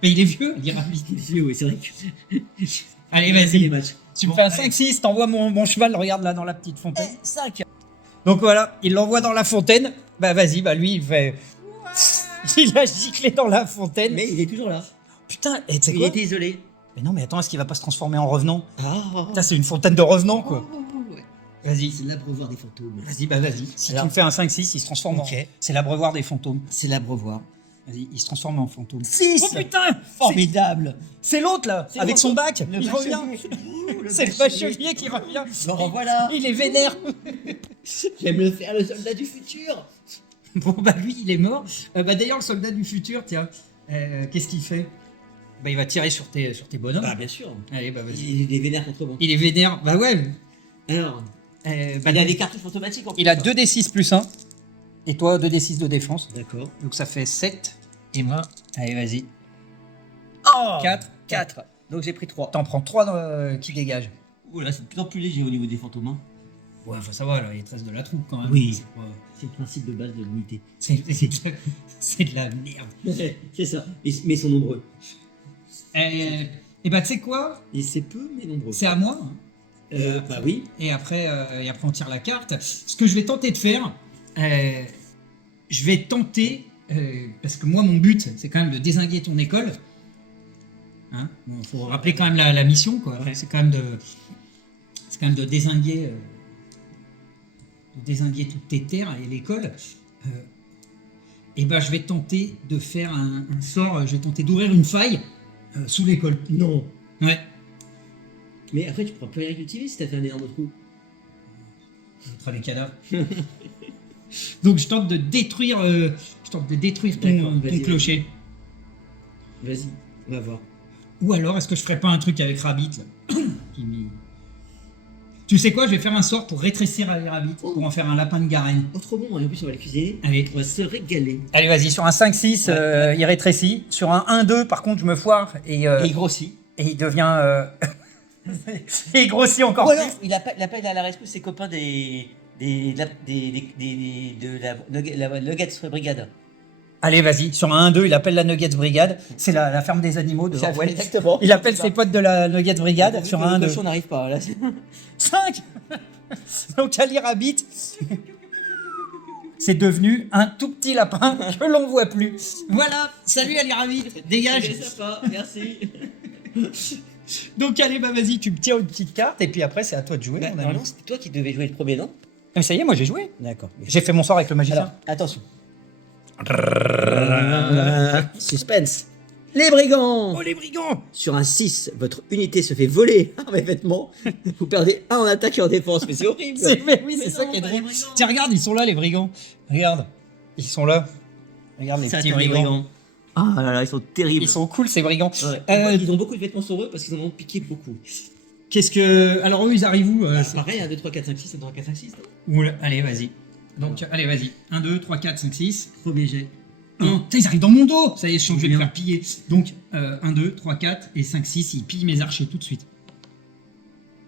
Mais il est vieux, il ira vite. Oui, c'est vrai que. Allez, C'est les vas-y. matchs. Tu me Bon, fais un allez. 5-6, t'envoies mon cheval, regarde là dans la petite fontaine. 5. Donc voilà, il l'envoie dans la fontaine. Bah vas-y, bah lui, il fait. Il a giclé dans la fontaine. Mais il est toujours là. Putain, et tu sais Il quoi? était isolé. Mais non, mais attends, est-ce qu'il va pas se transformer en revenant? Ah. Putain, c'est une fontaine de revenants, quoi. Ouais. Vas-y. C'est l'abreuvoir des fantômes. Vas-y, bah vas-y. Si Alors- tu me fais un 5-6, il se transforme Ok. en. C'est l'abreuvoir des fantômes. C'est l'abreuvoir. Vas-y, il se transforme en fantôme. 6. Oh putain! Formidable. C'est l'autre là, C'est avec l'autre. son bac. Le Il bachelier. revient. Ouh, C'est le bachelier qui revient. Le revoilà. Il est vénère. J'aime le faire, le soldat du futur. Bon, bah lui, il est mort. Bah d'ailleurs, le soldat du futur, tiens, qu'est-ce qu'il fait? Bah il va tirer sur tes bonhommes. Bah, bien sûr. Allez, bah vas-y. Il est vénère contre moi. Il est vénère. Bah ouais. Alors, Bah, il a des cartouches automatiques en plus. il a 2d6 plus 1. Et toi, 2d6 de défense. D'accord. Donc ça fait 7. Et moi, allez, vas-y. Oh 4. 4. Donc j'ai pris 3. T'en prends 3 qui dégagent. Oula, c'est de plus en plus léger au niveau des fantômes. Hein. Ouais, enfin ça va, là, il te reste de la troupe quand même. Oui. C'est pas- C'est le principe de base de l'unité. c'est de la merde. C'est ça. Mais ils sont nombreux. Et bah tu sais quoi? Et c'est peu, mais nombreux. C'est à moi. Hein. Bah oui. Et après on tire la carte. Ce que je vais tenter de faire, je vais tenter, parce que moi mon but c'est quand même de dézinguer ton école. Hein, bon, faut rappeler quand même la mission, quoi. Ouais. C'est quand même de dézinguer, toutes tes terres et l'école. Et ben je vais tenter de faire un sort. Je vais tenter d'ouvrir une faille sous l'école. Non. Ouais. Mais après, tu pourras plus rien cultiver si t'as fait un énorme trou. Je mettrai les cadavres. Donc je tente de détruire, ton D'accord, vas-y, clocher. Vas-y, on va voir. Ou alors est-ce que je ferais pas un truc avec Rabbit là qui m'y- Tu sais quoi, je vais faire un sort pour rétrécir les Rabbit, pour en faire un lapin de Garenne. Oh, trop bon, et en plus, on va le cuisiner. Allez. On va se régaler. Allez, vas-y, sur un 5-6, Ouais. il rétrécit. Sur un 1-2, par contre, je me foire et Et il grossit. il devient. et il grossit encore Ou alors, plus. il appelle à la rescousse ses copains de la Nuggets Brigade. Allez, vas-y, sur un 1-2, il appelle la Nuggets Brigade. C'est la ferme des animaux de Ça fait Orwell. exactement. Il appelle ses potes de la Nuggets Brigade sur un Le 1-2. cochon n'arrive pas, là. 5. Donc Ali Rabbit, c'est devenu un tout petit lapin que l'on voit plus. Voilà, salut Ali Rabbit, dégage. C'est sympa, merci. Donc allez, bah vas-y, tu me tires une petite carte et puis après c'est à toi de jouer. Bah, mon ami. normalement, c'était toi qui devais jouer le premier, non? Mais ça y est, moi j'ai joué. D'accord. J'ai fait mon sort avec le magicien. Alors, attention. Suspense. Les brigands. Oh les brigands. Sur un 6, votre unité se fait voler par mes vêtements. Vous perdez 1 en attaque et en défense, mais c'est horrible. Mais oui, c'est Mais ça non, qui est pas les drôle. brigands. Tiens, regarde, ils sont là les brigands. Regarde, ils sont là. Regarde les Ça, petits c'est les brigands. Ah là là, ils sont terribles. Ils sont cool ces brigands. Ouais. Ils ont beaucoup de vêtements sur eux parce qu'ils en ont piqué beaucoup. Qu'est-ce que. Alors eux, ils arrivent où Pareil, 1, 2, 3, 4, 5, 6, 1, 2, 3, 4, 5, 6. Oula, allez, vas-y. Donc, allez, vas-y. 1, 2, 3, 4, 5, 6. Premier jet. Non, putain, ils arrivent dans mon dos. Ça y est, je sens que je vais me Bien. faire piller. Donc, 1, 2, 3, 4 et 5, 6, ils pillent mes archers tout de suite.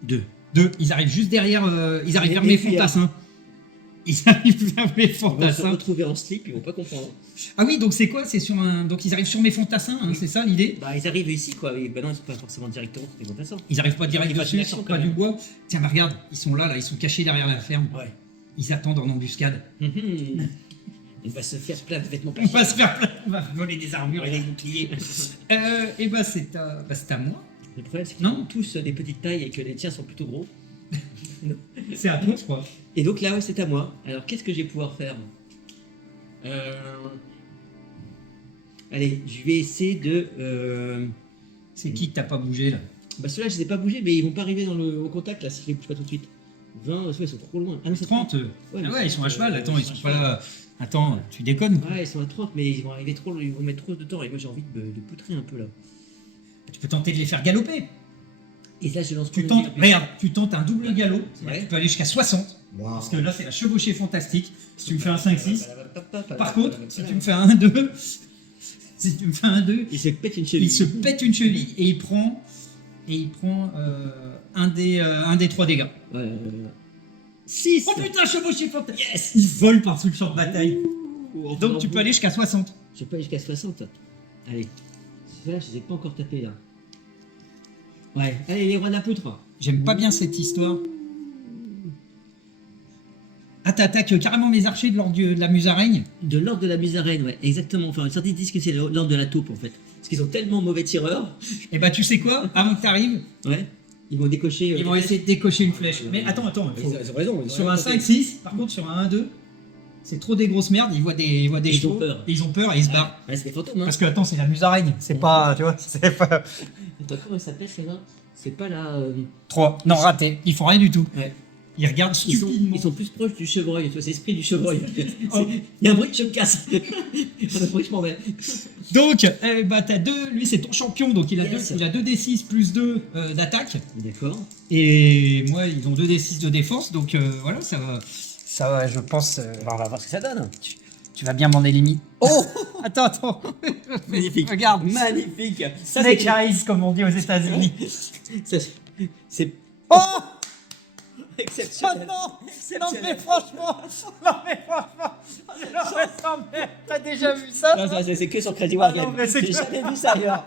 2. 2, ils arrivent juste derrière, ils arrivent Les vers mes fuyards. fantassins. Ils arrivent vers mes On va se fantassins. retrouver en slip, ils vont pas comprendre. Ah oui, donc c'est quoi? C'est sur un. Donc ils arrivent sur mes fantassins, hein, c'est ça l'idée? Bah, ils arrivent ici, quoi. Et bah non, ils sont pas forcément directement sur tes fantassins. Ils arrivent pas direct Ils font dessus, une ils action, sortent quand pas du même. bois. Tiens, bah regarde, ils sont là, ils sont cachés derrière la ferme. Ouais. Ils attendent en embuscade. On va se faire plein de vêtements pas On va chers. se faire plein, on va voler des armures et des boucliers. Et bah c'est à moi. Le problème, c'est qu'ils Non. ont tous des petites tailles et que les tiens sont plutôt gros. C'est à toi, je crois. Et donc là, ouais, c'est à moi. Alors, qu'est-ce que je vais pouvoir faire Allez, je vais essayer de... C'est qui que t'as pas bougé là? Bah, ceux-là, je les ai pas bougés, mais ils vont pas arriver au contact, là, si je les bouge pas tout de suite. 20, ceux-là, ils sont trop loin. Ah non, c'est 30 Ouais, Ah mais ouais, ils sont à cheval, attends, ils sont à pas cheval. là. Attends, tu déconnes. Ouais, ils sont à 30, mais ils vont arriver trop, ils vont mettre trop de temps. Et moi, j'ai envie de poutrer un peu, là. Tu peux tenter de les faire galoper. Et là, je lance Tu combien tentes, regarde, tu tentes un double galop, Ouais. tu peux aller jusqu'à 60, Wow. parce que là c'est la chevauchée fantastique. Si tu me fais un 5-6, par Par contre, si tu me fais un 1-2, si tu me fais un 2, il se pète une cheville. il se pète une cheville et il prend, un des 3 dégâts. 6. Oh putain, chevauchée fantastique. Yes, il vole par-dessus le champ de bataille. Donc tu peux aller jusqu'à 60. Je peux aller jusqu'à 60. Allez. Là, je ne les ai pas encore tapés là. Ouais. Allez, les rois de la poutre. J'aime pas bien cette histoire. Ah, t'attaques carrément mes archers de l'ordre de la musaraigne. De l'ordre de la musaraigne, ouais, exactement. Enfin, certains disent que c'est l'ordre de la taupe en fait. Parce qu'ils sont tellement mauvais tireurs. Et bah tu sais quoi, avant que t'arrives, Ouais. Ils vont décocher. ils vont essayer de décocher une flèche. Mais attends, il faut- Ils ont raison. ils ont sur un raison. 5-6, par contre sur un 1-2, c'est trop des grosses merdes, ils voient des Ils chevaux, ont peur. et ils ont peur et ils se barrent. Ouais, c'est des fantômes, hein. Parce que attends, c'est la musaraigne, c'est pas, tu vois, c'est pas... Attends, comment ça s'appelle celle-là? C'est pas la. 3, non raté, ils font rien du tout. Ouais. Ils regardent Ils sont, stupidement. ils sont plus proches du chevreuil, tu vois, c'est l'esprit du chevreuil. Oh. Il y a un bruit, je me casse. Il y a un bruit, je m'en vais. Donc, bah t'as 2, lui c'est ton champion, donc il a, Yes. il a 2d6 plus 2 d'attaque. D'accord. Et moi, ils ont 2d6 de défense, donc voilà, ça va, je pense, On va voir ce que ça donne. tu vas bien m'en éliminer. Oh attends, Magnifique. regarde, Magnifique. Ça, Snake c'est. Eyes, comme on dit aux États-Unis. ça, c'est Oh exceptionnel. non, mais franchement, t'as déjà vu ça? Non, ça, c'est que sur Crazy War Ah non, Game. mais c'est J'ai que- jamais vu ça ailleurs.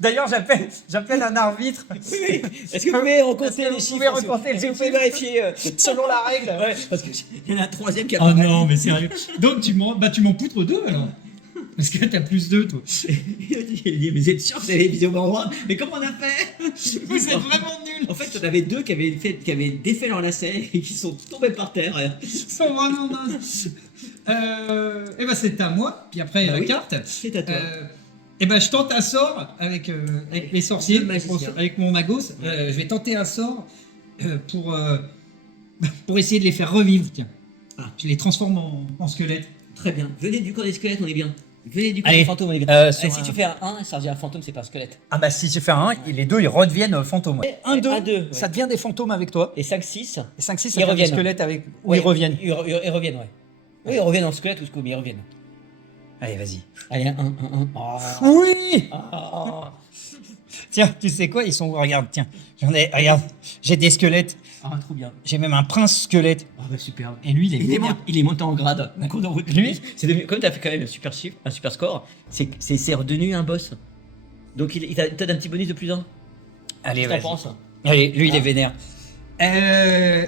D'ailleurs, j'appelle un arbitre. Oui. Est-ce que vous pouvez recompter les chiffres? pouvez recompter Est-ce les que vous pouvez chiffres vérifier Selon la règle. Ouais, parce qu'il y en a un troisième qui a Oh pas non, mais sérieux. Donc tu m'en poutres 2 alors. Parce que t'as plus 2 toi. Il dit, mais vous êtes sûr que c'est les vidéos endroit? Mais comment on a fait? Vous êtes vraiment nuls. En fait, on avait deux qui avaient défait leur lacet et qui sont tombés par terre. Ils sont vraiment nazes. Et bah c'est à moi. Puis après Bah la oui. carte. C'est à toi. Et ben je tente un sort avec les sorciers, Le magicien. avec mon magos. Je vais tenter un sort pour essayer de les faire revivre. Tiens. Ah. Je les transforme en squelettes. Très bien. Venez du camp des squelettes, on est bien. Venez du camp Allez, des fantômes, on est bien. sur Si un- tu fais un 1, ça revient un fantôme, c'est pas un squelette. Ah bah si tu fais un 1, les deux ils redeviennent fantômes. Ouais. 1, 2, Un, deux, ouais. ça devient des fantômes avec toi. Et 5, 6. Et 5, 6, Ils ça devient des reviennent. squelettes avec. Ou Ouais, ils reviennent. Ils reviennent, ouais. Oui, ils reviennent en squelette ou ce coup, mais ils reviennent. Allez, vas-y. Allez, un. Oh. Oui. Oh. Tiens, tu sais quoi, ils sont où? Regarde, tiens. Regarde, j'ai des squelettes. Ah, trop bien. J'ai même un prince squelette. Ah, bah superbe. Et lui, il est Il est, vénère. il est monté en grade. Un cours de route. Lui C'est devenu, comme tu as fait quand même un super chiffre, un super score, c'est redevenu un boss. Donc il t'a donné un petit bonus de plus 1. Allez, Qu'est-ce que vas-y. t'en penses? Allez, lui, il est Ah. vénère.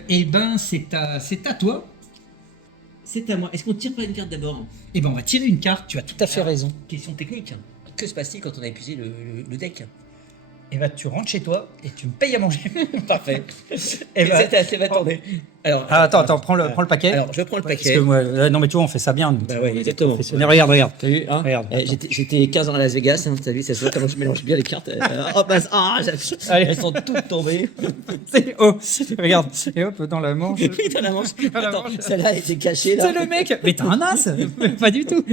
Eh ben, c'est à toi. C'est à moi. Est-ce qu'on tire pas une carte d'abord? Eh ben, on va tirer une carte. Tu as tout à fait raison. Question technique. Que se passe-t-il quand on a épuisé le deck? Eh ben, tu rentres chez toi et tu me payes à manger. Parfait. Eh ben- C'était assez attendez. Alors, Ah, attends, prends le paquet. Alors, je prends le Parce paquet. que moi, non, mais tu vois, on fait ça bien. Bah ouais, exactement. Professionnel. Regarde. T'as vu, hein? Regarde. J'étais 15 ans à Las Vegas, hein, t'as vu, ça se voit comment je mélange bien les cartes. Allez. Elles sont toutes tombées. Oh, regarde. Et hop, dans la manche. Dans la manche. Dans la Attends, manche. celle-là elle était cachée là. C'est le mec. Mais t'as un as. Pas du tout.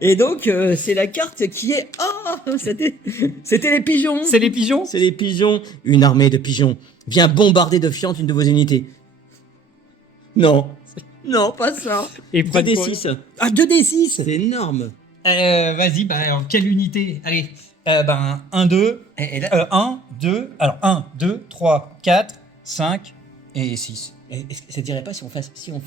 Et donc, c'est la carte qui est. Oh, c'était les pigeons. C'est les pigeons. C'est les pigeons. Une armée de pigeons vient bombarder de fientes une de vos unités. Non. Non, pas ça. Et 2d6. Ah, 2d6. C'est énorme. Vas-y, bah alors quelle unité? Allez, ben 1, 2, 1, 2, alors 1, 2, 3, 4, 5 et 6. Est-ce que ça dirait pas si on fait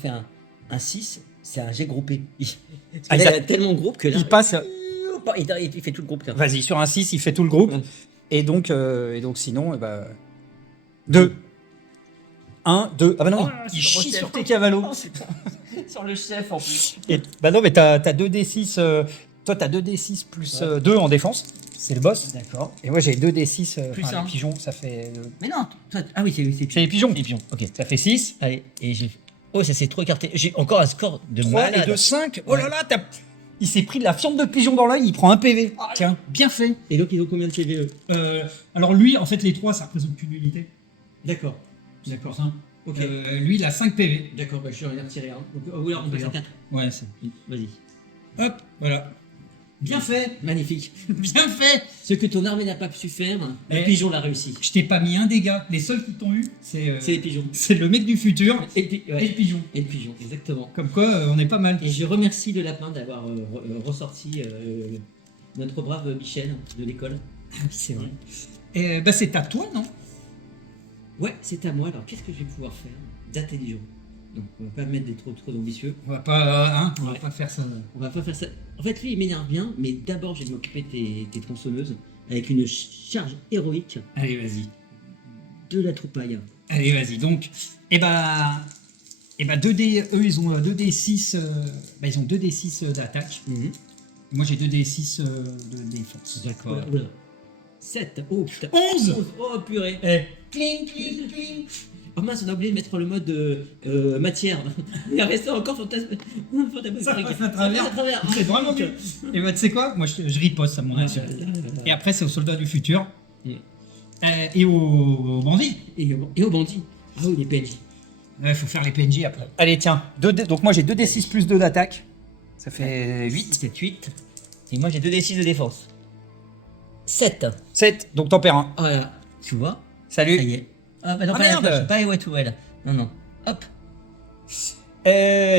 un 6, c'est un G groupé. Parce que Ah, là, ça- il y a tellement de groupes que là. Il passe, Il fait tout le groupe. Là. vas-y, sur un 6, il fait tout le groupe. Ouais. Et donc sinon, 2. 1, 2. Ah bah non, Oh, il sur mon chie chef. sur tes cavalos. Sur le chef en plus. Et, bah non, mais t'as 2d6, toi t'as 2d6 plus 2 en défense, c'est le boss. D'accord. Et moi j'ai 2d6 Plus enfin, un. les pigeons, ça fait... Mais non, toi, ah oui, c'est c'est les pigeons. les pigeons. Ok. Ça fait 6. Allez, et j'ai. Oh, ça s'est trop écarté. J'ai encore un score de 3 malade. et 2, 5. Oh là là, il s'est pris de la fiente de pigeon dans l'œil, il prend un PV. Tiens, bien fait. Et donc, ils ont combien de CVE? Alors lui, en fait, les 3, ça représente qu'une unité. D'accord. D'accord, ça. Ok. Lui, il a 5 PV. D'accord, bah, je vais en retirer un. Donc, oui, alors, on passe à 4. Ouais, c'est... Vas-y. Hop, voilà. Bien fait. Magnifique. Bien fait. Ce que ton armée n'a pas su faire, le Eh. pigeon l'a réussi. Je t'ai pas mis un dégât. Les seuls qui t'ont eu, c'est C'est les pigeons. c'est le mec du futur Et, puis- et ouais. le pigeon. Et le pigeon, exactement. Comme quoi, on est pas mal. Et je remercie le lapin d'avoir ressorti notre brave Michel de l'école. C'est vrai. Et bah c'est à toi, non? Ouais, c'est à moi. Alors, qu'est-ce que je vais pouvoir faire d'intelligent? Donc, on va pas mettre des trop ambitieux. On va pas, on va Ouais. pas faire ça. On va pas faire ça. En fait, lui, il m'énerve bien, mais d'abord, je vais m'occuper de tes tronçonneuses avec une charge héroïque Allez, vas-y. de la troupaille. Allez, vas-y. Donc, et bah 2D, eux ils ont 2D6, ils ont 2D6 d'attaque. Moi j'ai 2D6 de défense. D'accord. Oula. 7. Oh putain. 11. Oh purée. Eh. Cling, cling, cling. Oh mince, on a oublié de mettre le mode matière. Il est resté encore fantastique. Ça passe à travers. C'est vraiment mieux. Et bah tu sais quoi? Moi je riposte à mon avis. Et après c'est aux soldats du futur. Mm. Et aux bandits. Et au bandit. Ah oui, les PNJ. Il faut faire les PNJ après. Allez tiens, donc moi j'ai 2D6 plus 2 d'attaque. Ça fait 8. 7, 8. Et moi j'ai 2d6 de défense. 7. 7, donc t'en perds un. Voilà. Tu vois? Salut. Ça y est. Ah bah non, Ah, pas la merde. cloche, pas Wet Well. Non, non. Hop.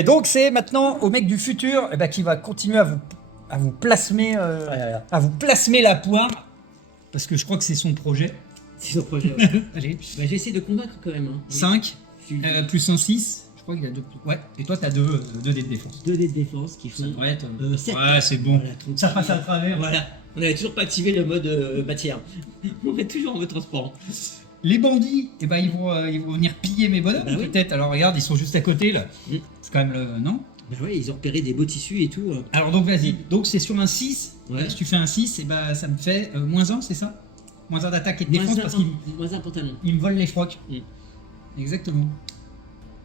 Donc c'est maintenant au mec du futur qui va continuer à vous plasmer à vous plasmer la poire parce que je crois que c'est son projet. C'est son projet. Ouais. Allez, Bah, j'ai essayé de convaincre quand même. Hein. 5 2 plus un 6. Je crois qu'il a 2 ouais, et toi t'as 2 dés de défense. dés de défense qui Ça font. devrait être 7. ouais, c'est bon. Voilà, Ça passe à travers. Voilà. On n'avait toujours pas activé le mode matière. On est toujours en mode transport. Les bandits, ils vont venir piller mes bonhommes Bah oui. peut-être. Alors regarde, ils sont juste à côté là. Mm. C'est quand même le non. Bah ouais, ils ont repéré des beaux tissus et tout. Alors donc vas-y. Donc c'est sur un 6. Ouais. Si tu fais un 6, et ça me fait -1, c'est ça? -1 d'attaque et de défense parce qu'ils moins un pantalon. me volent les frocs. Mm. Exactement.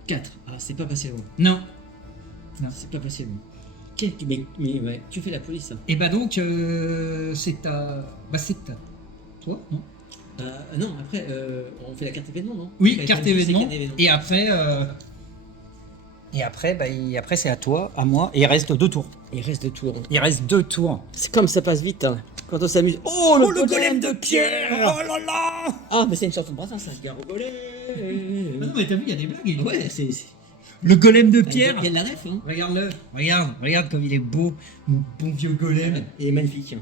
4. Ah, c'est pas passé loin. Non. C'est pas passé loin. Mais ouais, tu fais la police. Hein. Et bah donc c'est à toi, non? Non, après, on fait la carte événement, non? Oui, Après, carte c'est événement. carte événement. Et après c'est à toi, à moi. Et il reste 2 tours. Il reste 2 tours. Il reste 2 tours. C'est comme ça passe vite. Hein. Quand on s'amuse. Oh, Oh, le golem de pierre! Oh là là! Ah, mais c'est une chanson de Brassens, ça se gare au golem. Ah non, mais t'as vu, il y a des blagues. Ouais, c'est. Le golem de pierre. Il y a de la ref, hein. Regarde-le. Regarde comme il est beau, mon bon vieux golem. Il est magnifique.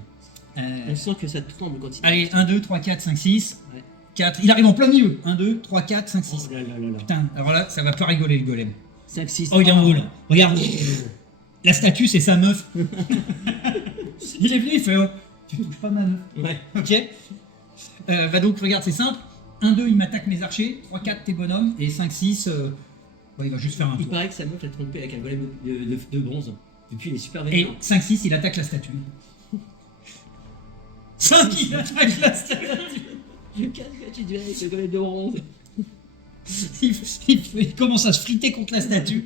Euh, On sent que ça tremble quand il. Allez, 1, 2, 3, 4, 5, 6. Ouais. 4. Il arrive en plein milieu. 1, 2, 3, 4, 5, 6. Oh là là là là. Putain, alors là, ça va pas rigoler le golem. 5, 6. Oh, il est en haut là. Regarde. La statue, c'est sa meuf. Il est venu, il fait tu touches pas ma meuf. Ouais. Ok. Bah donc, regarde, c'est simple. 1, 2, il m'attaque mes archers. 3, 4, tes bonhommes. Et 5, 6, il va juste faire un Il tour. paraît que sa meuf l'a trompé avec un golem de bronze. Depuis, il est super Et vénère. 5, 6, il attaque la statue. 5, il attaque la statue. Qu'est-ce que tu dis avec le golem de bronze? Il commence à se friter contre la statue.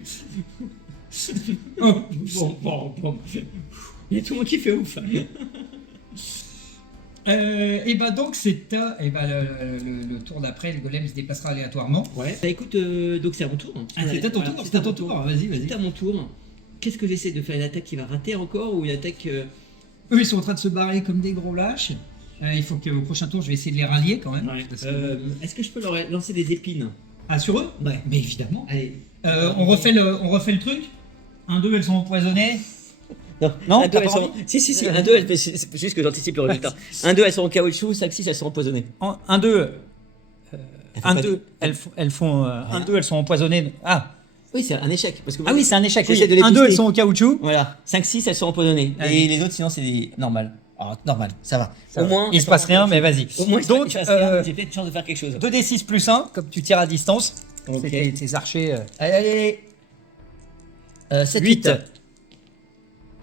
Oh. Bon. Il y a tout le monde qui fait ouf. Et bah donc c'est le tour d'après, le golem il se déplacera aléatoirement. Ouais. Bah écoute, donc c'est à mon tour. Ah, c'est à ton tour, c'est à ton tour. Vas-y, C'est à mon tour. Qu'est-ce que j'essaie de faire? Une attaque qui va rater encore ou une attaque. Eux ils sont en train de se barrer comme des gros lâches. Il faut qu'au prochain tour je vais essayer de les rallier quand même. Parce que- Est-ce que je peux leur lancer des épines? Ah sur eux? Ouais. Mais évidemment. Allez. On refait le truc. 1, 2, elles sont empoisonnées. Non, 1, 2, t'as elles pas sont. envie Si, 1, 2, c'est juste que j'anticipe le résultat. 1, 2, elles sont en caoutchouc, 5, 6, elles sont empoisonnées. 1, 2, Elles font pas 2, elles font 1, 2, elles sont empoisonnées. Ah, Oui, c'est un échec. Parce que ah oui, c'est un échec. J'essaie de les 1, 2, elles booster. sont au caoutchouc. Voilà. 5, 6, elles sont empoisonnées. Allez. Et les autres, sinon, c'est des. Normal. Alors, normal, ça va. Ça Au va. moins. il se passe rien, mais vas-y. Au moins, Donc, j'ai peut-être une chance de faire quelque chose. 2d6 plus 1, comme tu tires à distance. Ok. C'est tes archers. Allez. 7, 8. 8.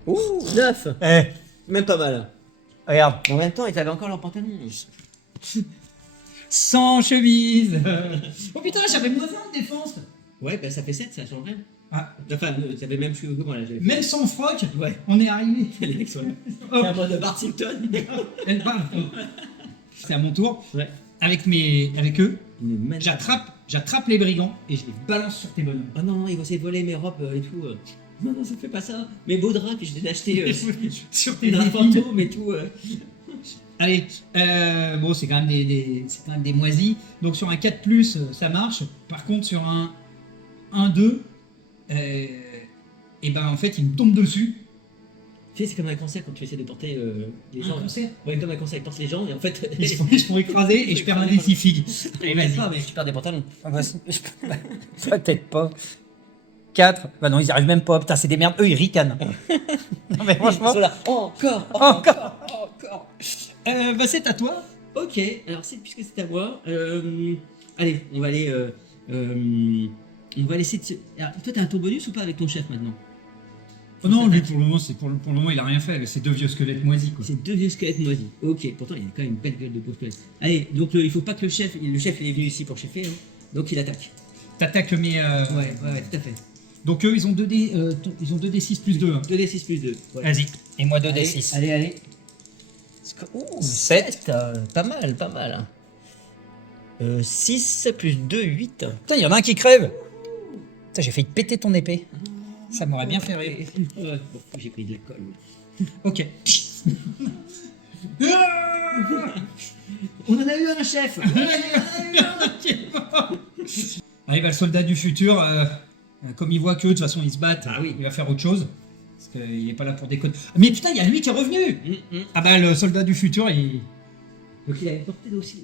Ouh, 9. Eh, Même pas mal. regarde. En même temps, ils avaient encore leur pantalon. Sans chemise. Oh putain, j'avais moins 20 de défense. Ouais, bah ça fait 7, ça change rien. Ah, Enfin, ça fait même plus que moi là. même sans froc, Ouais. on est arrivé. Les mecs sont là. Oh, C'est un mode Bart Simpson. elle parle. C'est à mon tour. Ouais. Avec eux, j'attrape les brigands et je les balance sur tes bonhommes. Oh non, ils vont essayer de voler mes robes et tout. Non, non, ça fait pas ça. Mes beaux draps que je viens d'acheter Sur des tes draps épines. fantômes et tout. Allez, bon, c'est quand même c'est quand même des moisis. Donc sur un 4+, ça marche. Par contre, sur un 1-2, et ben en fait, il me tombe dessus. Tu sais, c'est comme un cancer quand tu essaies de porter les gens. Un cancer. Ouais, comme un cancer, ils portent les gens et en fait. Ils se font écraser et je perds un décifig. Allez, vas-y. Pas, mais tu perds des pantalons. Peut-être pas. 4. Bah non, ils y arrivent même pas. Putain, c'est des merdes. Eux, ils ricanent. Non, mais franchement. Ils sont là. Encore. Encore. Bah c'est à toi. Ok, alors puisque c'est à moi, allez, on va aller. On va laisser. Alors, toi, t'as un tour bonus ou pas avec ton chef maintenant? Oh non, lui pour le moment, il a rien fait avec ces 2 vieux squelettes moisis quoi. C'est 2 vieux squelettes moisis. Ok, pourtant il a quand même une belle gueule de beau squelette. Allez, donc il faut pas que le chef il est venu ici pour cheffer, hein, donc il attaque. T'attaques mes. Ouais, tout à fait. Donc eux, ils ont 2d6 plus 2. Hein. 2d6 plus 2. Voilà. Vas-y. Et moi, Allez, 2d6. allez. Ouh, 7. Pas mal. 6 plus 2, 8. Putain, il y en a un qui crève. Putain, j'ai failli péter ton épée. Ça m'aurait bien fait rire. Bon, j'ai pris de la colle. Ok. On en a eu un chef. Allez, bah, le soldat du futur, comme il voit que de toute façon ils se battent, Ah oui. il va faire autre chose. Parce qu'il est pas là pour déconner. Mais putain, il y a lui qui est revenu. Ah bah le soldat du futur, Donc il a une portée aussi.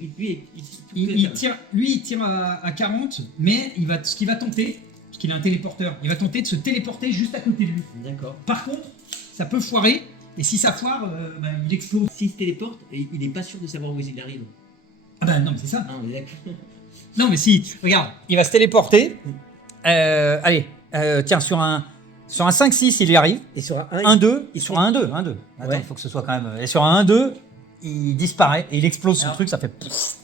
il tire à 40, mais ce qu'il va tenter, parce qu'il a un téléporteur, il va tenter de se téléporter juste à côté de lui. D'accord. Par contre, ça peut foirer, et si ça foire, bah, il explose. S'il se téléporte, il n'est pas sûr de savoir où il arrive. Ah bah non, mais c'est ça. Ah, on est d'accord. Non, mais si, regarde. Il va se téléporter. Allez, tiens, sur un 5-6, il y arrive. Et sur un 1-2, sur un 1-2. Attends, Ouais. il faut que ce soit quand même. Et sur un 1-2, il disparaît et il explose son Alors. truc, ça fait.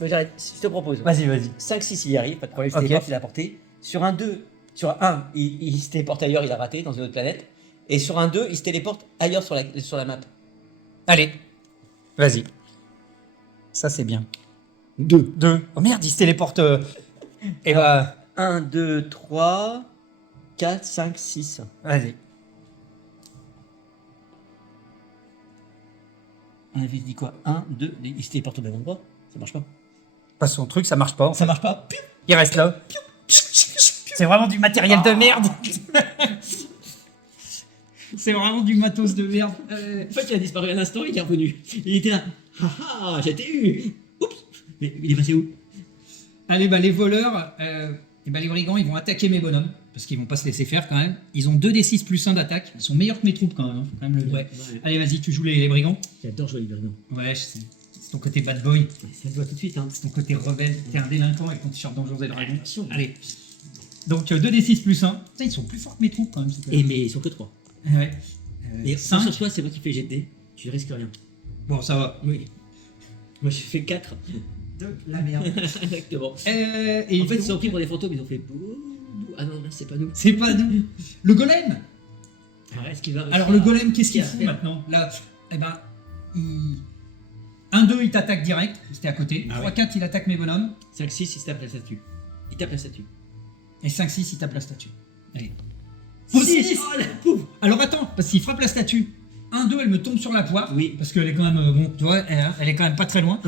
j'arrête, je te propose. Vas-y. 5-6, il y arrive, pas de problème, il se Ok. téléporte, il a porté. Sur un 2, sur un 1, il se téléporte ailleurs, il a raté dans une autre planète. Et sur un 2, il se téléporte ailleurs sur la map. Allez, vas-y. Ça, c'est bien. 2. 2. Oh merde, il se téléporte. Et Alors. bah, 1, 2, 3, 4, 5, 6. vas-y. On avait dit quoi? 1, 2, il se téléporte au même endroit. Ça marche pas. Pas son truc, ça marche pas. Ça marche pas. Il reste là. C'est vraiment du matériel de merde. C'est vraiment du matos de merde. En fait, il a disparu un instant, il est revenu. Il était là. Ah, j'étais eu. Oups. Mais il est passé où? Allez, bah les voleurs, et bah les brigands, ils vont attaquer mes bonhommes, parce qu'ils vont pas se laisser faire quand même. Ils ont 2d6 plus 1 d'attaque, ils sont meilleurs que mes troupes quand même, hein, faut quand même le dire. Ouais. Allez, vas-y, tu joues les brigands. J'adore jouer les brigands. Ouais, je sais. C'est ton côté bad boy, Ça se voit tout de suite, hein. c'est ton côté rebelle, t'es un délinquant avec ton t-shirt Donjons et Dragons. Allez. Donc 2d6 plus 1. Putain, ils sont plus forts que mes troupes quand même. Et mais ils sont que 3. Ouais. Et 5. sur toi, c'est moi qui fais GT. Tu risques rien. Bon, ça va. Oui. Moi, j'ai fait 4. De la merde. Exactement. Et En fait, ils donc, sont pris pour des fantômes, ils ont fait bouh, bouh. Ah non, là, c'est pas nous. c'est pas nous. Le golem. Alors, est-ce qu'il va Alors le golem, qu'est-ce qu'il Qu'est-ce fout qu'il y a maintenant? Là, eh ben, 1-2, il t'attaque direct, c'était à côté. Ah 3-4, il attaque mes bonhommes. 5-6, il se tape la statue. Il tape la statue. Et 5-6, il tape la statue. Allez. Oh, 6. Oh, la pauvre. Alors attends, parce qu'il frappe la statue. 1-2, elle me tombe sur la poire. Oui. Parce qu'elle est quand même, bon, tu vois, elle est quand même pas très loin.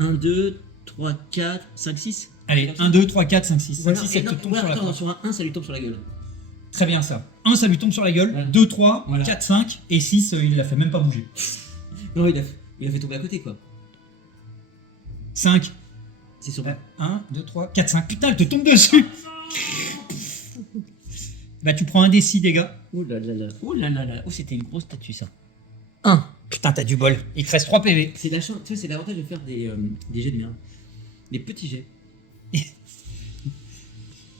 1, 2, 3, 4, 5, 6. Allez, 1, 2, 3, 4, 5, 6. Voilà, 5, 6, elle te tombe sur la attends, poire. sur un 1, ça lui tombe sur la gueule. Très bien ça. 1, ça lui tombe sur la gueule. Voilà. 2, 3, Voilà. 4, 5. Et 6, il la fait même pas bouger. Non, il a fait tomber à côté, quoi. 5. C'est sur 1, 2, 3, 4, 5. Putain, elle te tombe dessus. Bah tu prends un des 6 dégâts. Oh là là là. Oh là là là. Oh, c'était une grosse statue, ça. 1. Putain, t'as du bol. Il te reste 3 PV. C'est la chance, tu vois, c'est l'avantage de faire des jets de merde. Des petits jets.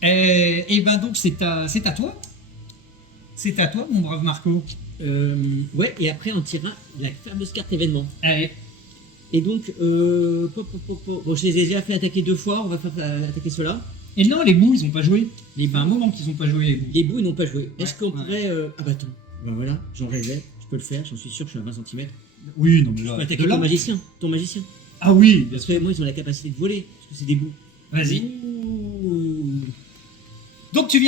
Et ben donc c'est à toi. C'est à toi, mon brave Marco. Ouais, et après, on tirera la fameuse carte événement. Allez. Et donc, bon, je les ai déjà fait attaquer 2 fois, on va faire attaquer ceux-là. Et non, les bouts, ils ont pas joué. Les Il fait un moment qu'ils ont pas joué, les bouts. Les bouts, ils n'ont pas joué. Est-ce Ouais, qu'on ouais. pourrait. Ah bah attends, ben voilà, j'en rêvais, je peux le faire, j'en suis sûr, je suis à 20 cm. Oui, non, mais Je là. peux attaquer de là. ton magicien. Ah oui, bien Parce sûr. que moi, ils ont la capacité de voler, parce que c'est des bouts. Vas-y. Ouh. Donc tu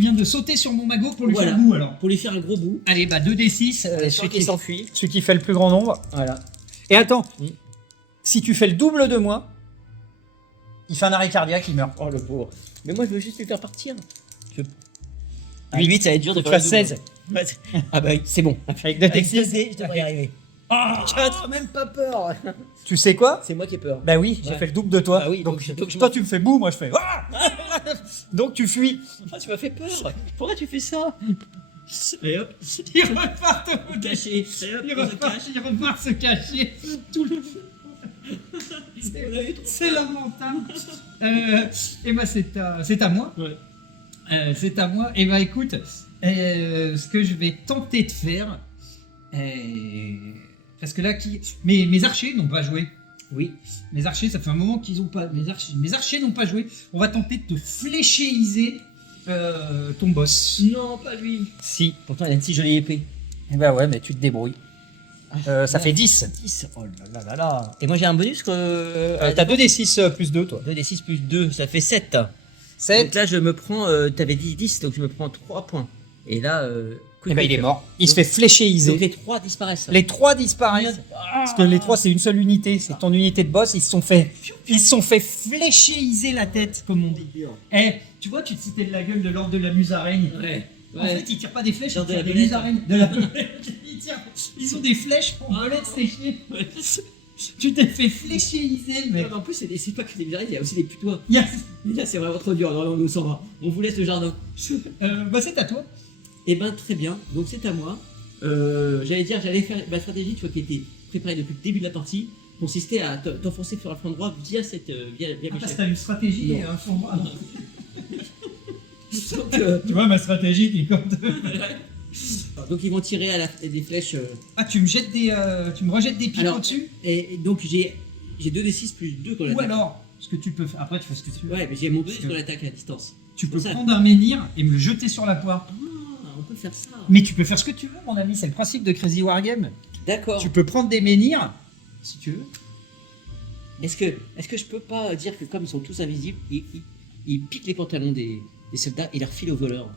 viens de sauter sur mon magot pour lui Voilà. faire bout alors. Pour lui faire un gros bout. Allez, bah 2d6. Celui qui s'enfuit. Celui qui fait le plus grand nombre. Voilà. Et attends, Mm. si tu fais le double de moi, il fait un arrêt cardiaque, il meurt. Oh le pauvre. Mais moi je veux juste lui faire partir. À 8, ça va être dur de Tu faire fais le double. 16. Ouais, ah bah oui, c'est bon. Avec 2 Avec d 6. 2D, je devrais y arriver. Ah, 4, même pas peur. tu sais quoi? C'est moi qui ai peur. Bah oui, j'ai Ouais. fait le double de toi. Bah oui, donc, donc je toi m'en- tu me fais boum, moi je fais. Ah donc tu fuis. Ah, tu m'as fait peur. Pourquoi tu fais ça? Et hop, Ils repartent au caché. Et hop, Ils on se repartent, cache. ils repartent se cacher. Tout le... On a eu trop C'est lamentable. Et bah c'est à moi. Ouais. C'est à moi. Et bah écoute, ce que je vais tenter de faire, parce que là, mes archers n'ont pas joué. Oui. Mes archers, ça fait un moment qu'ils ont pas. Mes archers n'ont pas joué. On va tenter de te fléchéiser ton boss. Non, pas lui. Si. Pourtant, il a une si jolie épée. Et bah ouais, mais tu te débrouilles. Ça fait 10. 10. Oh là là là là. Et moi, j'ai un bonus que. T'as 2 d 6 plus 2 toi. 2d6 plus 2, ça fait 7. 7. Donc là, je me prends. T'avais dit 10, donc je me prends 3 points. Et là. Et bah il est mort. Il se fait fléchéiser. Donc les 3 disparaissent. Les 3 disparaissent. Parce que les 3 c'est une seule unité. C'est ton unité de boss. Ils se sont fait fléchéiser la tête, comme on dit. Tu vois, tu te citais de la gueule de l'ordre de la musaraigne. Ouais. En fait, ils tirent pas des flèches, Genre ils de tirent la des belette. musaraignes. De la belette. Ils ont des flèches pour belette séchée. Tu t'es fait fléchéiser, mec. En plus, c'est pas que des bizarres, il y a aussi des putois. Yes. Mais là, c'est vraiment trop dur. Non, nous s'en va. On vous laisse le jardin. Bah c'est à toi. Eh ben, très bien. Donc, c'est à moi. J'allais faire ma stratégie, tu vois, qui était préparée depuis le début de la partie, consistait à t'enfoncer sur le flanc droit via via Ah, parce que Michel. t'as une stratégie Non. et un fond droit. Donc, Tu vois, ma stratégie, qui compte. donc, ils vont tirer des flèches. Ah, tu me rejettes des pics Alors, au-dessus. Et donc, j'ai 2d6 plus 2 quand Ou l'attaque. alors, ce que tu peux faire. Après, tu fais ce que tu veux. Ouais, mais j'ai mon bonus Parce que- quand l'attaque à distance. Tu peux pour ça. prendre un menhir et me le jeter sur la poire. Ah, on peut faire ça. Mais tu peux faire ce que tu veux, mon ami. C'est le principe de Crazy Wargame. D'accord. Tu peux prendre des menhirs, si tu veux. Est-ce que je peux pas dire que comme ils sont tous invisibles, ils piquent les pantalons des soldats et leur filent aux voleurs?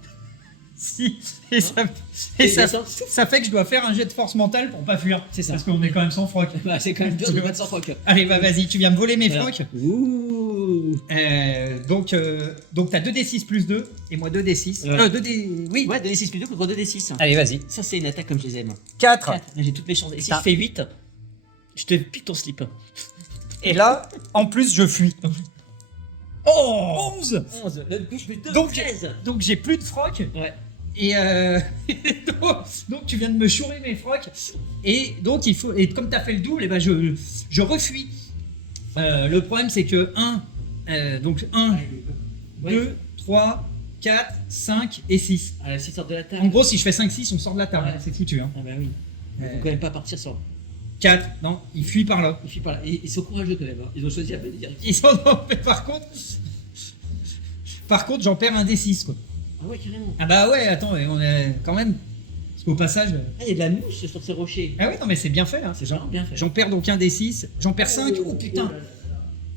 Si. Et ça fait que je dois faire un jet de force mentale pour pas fuir. C'est ça. Parce qu'on est quand même sans froc. Bah, c'est quand même dur de battre sans froc. Allez, bah vas-y, tu viens me voler mes Voilà. frocs. Ouh. Donc t'as 2d6 plus 2 et moi 2d6. Ouais. 2d... Oui. Ouais, 2d6 plus 2 contre 2d6. Allez, vas-y. Ça, c'est une attaque comme je les aime. 4. 4. Là, j'ai toutes mes chances. Et si Putain. je fais 8, je te pique ton slip. Et là, en plus, je fuis. Oh 11. 11. Le touche plus 2. Donc, 13. Donc j'ai plus de froc. Ouais. Et donc tu viens de me chourer mes frocs. Et donc il faut. Et comme t'as fait le double, et ben je refuis. Le problème c'est que 1, donc 1, 2, 3, 4, 5 et 6. Ah, 6 sortent de l'attaque. En gros, si je fais 5-6, on sort de la table. Ouais. C'est foutu. Hein. Ah, bah oui. Ils vont quand même pas partir sans. 4, non, il fuit par là. Ils fuient par là. Et ils sont courageux quand même. Hein. Ils ont choisi la bonne direction. Ils sont par contre, j'en perds un D6 quoi. Ah, ouais, carrément. Ah bah ouais, attends, on est quand même. Parce qu'au passage. Ah, il y a de la mouche sur ces rochers. Ah ouais, non, mais c'est bien fait. Hein. C'est genre bien fait. J'en perds donc un D6. J'en perds 5. Oh putain.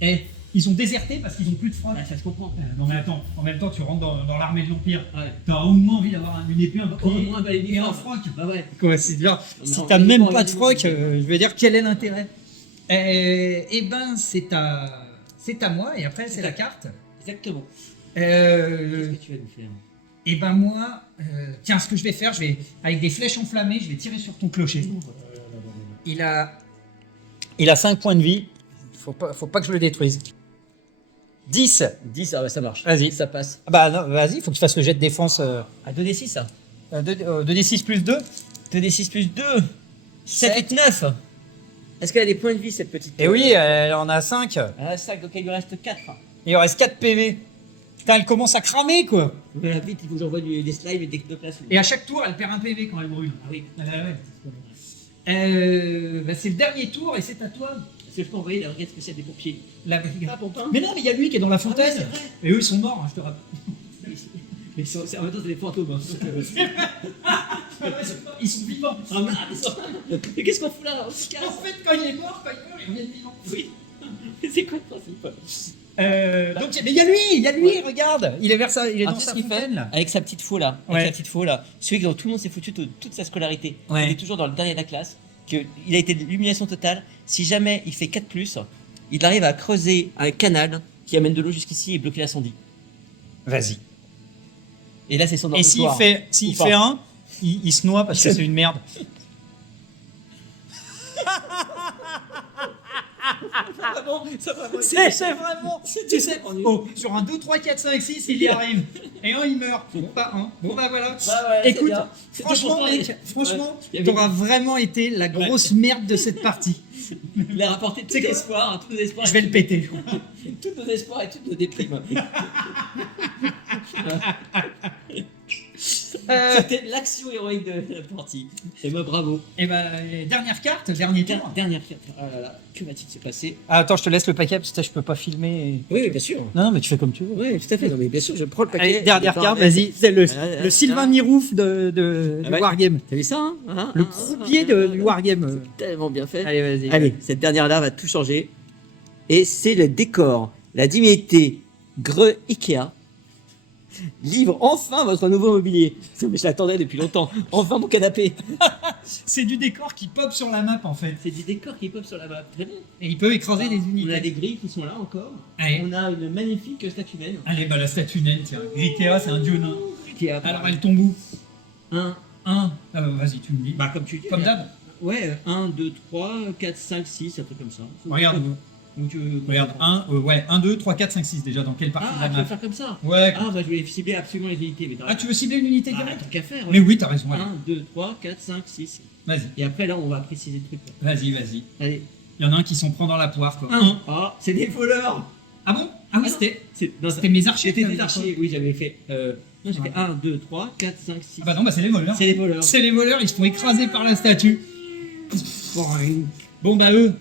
Eh, ils ont déserté parce qu'ils ont plus de froc. Ouais, ça se comprend. Non mais attends, en même temps tu rentres dans l'armée de l'Empire. Ouais. T'as au moins envie d'avoir une épée, un Au bouclier moins, bah, et un froc. Bah ouais. Quoi, c'est bien. Mais Si on- t'as on est même pas pas de en froc, réunion. je veux dire quel est l'intérêt. Eh ben c'est à moi et après c'est la carte. Exactement. Qu'est-ce Euh, que tu vas nous faire? et ben moi, tiens, ce que je vais faire, je vais avec des flèches enflammées, je vais tirer sur ton clocher. Il a 5 points de vie. Faut pas que je le détruise. 10. 10, ah bah ça marche. Vas-y. Ça passe. Ah bah non, vas-y, faut que tu fasses le jet de défense. À 2d6 ça. 2d6 plus 2. 2d6 plus 2. 7, 8, 9. Est-ce qu'elle a des points de vie cette petite? Et oui, elle en a 5. Ah, 5, donc il lui reste 4. Il en reste 4 PV. Putain, elle commence à cramer quoi. Voilà, vite, il faut que j'envoie des slimes et des ectoplasmes. et à chaque tour, elle perd un PV quand elle brûle. Ah oui. Ah ouais. Bah, c'est le dernier tour et c'est à toi. Est-ce que je peux envoyer la brigade spéciale des pompiers? La Ah, brigade. Pompin. Mais non, mais il y a lui qui est dans la fontaine. Ah ouais, c'est vrai. et eux, ils sont morts, hein, je te rappelle. Mais en même temps, c'est des fantômes. Hein. Ils sont vivants. Ah merde, ils sont- Mais qu'est-ce qu'on fout là? On se casse. En fait, quand il est mort, il revient vivant. Oui. C'est quoi le principe? Donc, mais il y a lui, regarde, il est vers ça, il est Alors, dans tu sais sa ce qu'il fait fontaine là. avec sa petite faux là, Ouais. celui dont tout le monde s'est foutu toute sa scolarité. Ouais. Il est toujours dans le dernier de la classe. Il a été de l'illumination totale. Si jamais il fait 4+, il arrive à creuser un canal qui amène de l'eau jusqu'ici et bloquer l'incendie. Vas-y. Et là, c'est son Et s'il dortoir. s'il Ou pas. fait un, il se noie parce que c'est une merde. C'est vraiment. Tu sais, oh, sur un 2, 3, 4, 5, 6, il y arrive. Et un, il meurt. Bon, pas un. Bon, bah voilà. Bah ouais, c'est Écoute, bien. C'était franchement, pour ça, mec, franchement, il y avait- t'auras vraiment été la grosse merde de cette partie. Il a rapporté tous C'est nos quoi espoirs, tous nos espoirs. Je vais le péter. Tous nos espoirs et toutes nos déprimes. C'était l'action héroïque de la partie. Et moi, bravo. Et bah, dernière carte, dernier tour. Dernière carte. Oh là là, que va-t-il se passer? Ah, attends, je te laisse le paquet parce que je peux pas filmer. Oui, oui, bien sûr. Non, non, mais tu fais comme tu veux. Oui, tout à fait. Non, mais bien sûr, je prends le paquet. Allez, dernière Je carte, pars. vas-y. C'est le Ah, Sylvain ah. Mirouf de Ah ouais. Wargame. T'as vu ça hein Le croupier du Wargame. Tellement bien fait. Allez, vas-y. Allez, cette dernière-là va tout changer. Et c'est le décor. La divinité Greux Ikea livre enfin votre nouveau mobilier. Mais je l'attendais depuis longtemps. Enfin mon canapé. C'est du décor qui pop sur la map en fait. C'est du décor qui pop sur la map. Très bien. Et il peut écraser des On a unités. des grilles qui sont là encore. Allez, On a une magnifique statue naine. allez, bah la statue naine, tiens. Ikea, c'est un dieu nain. Qui a Alors elle tombe où un. Un. Vas-y, tu me dis. Bah comme tu dis. Comme d'hab. Ouais, 1, 2, 3, 4, 5, 6, un truc comme ça. Regarde. Ou tu veux- Regarde, 1, 2, 3, 4, 5, 6 déjà. Dans quelle partie de Ah, la tu veux map faire comme ça? Ouais. Ah, bah je voulais cibler absolument les unités. Mais Ah, tu veux cibler une unité Ah, directe tant qu'à faire. Mais oui, t'as raison. allez. 1, 2, 3, 4, 5, 6. Vas-y, Et après, là, on va préciser le truc. là. vas-y, vas-y. Allez. Il y en a un qui s'en prend dans la poire, quoi. 1. Ah, c'est des voleurs. Ah bon Ah oui, Ah, c'était. Non, C'était mes archers. C'était t'avais des dit quoi archers. Oui, j'avais fait. Non, j'ai Ouais. fait 1, 2, 3, 4, 5, 6. Ah bah non, bah c'est les voleurs. C'est les voleurs. C'est les voleurs, ils se font écraser par la statue. Bon bah eux,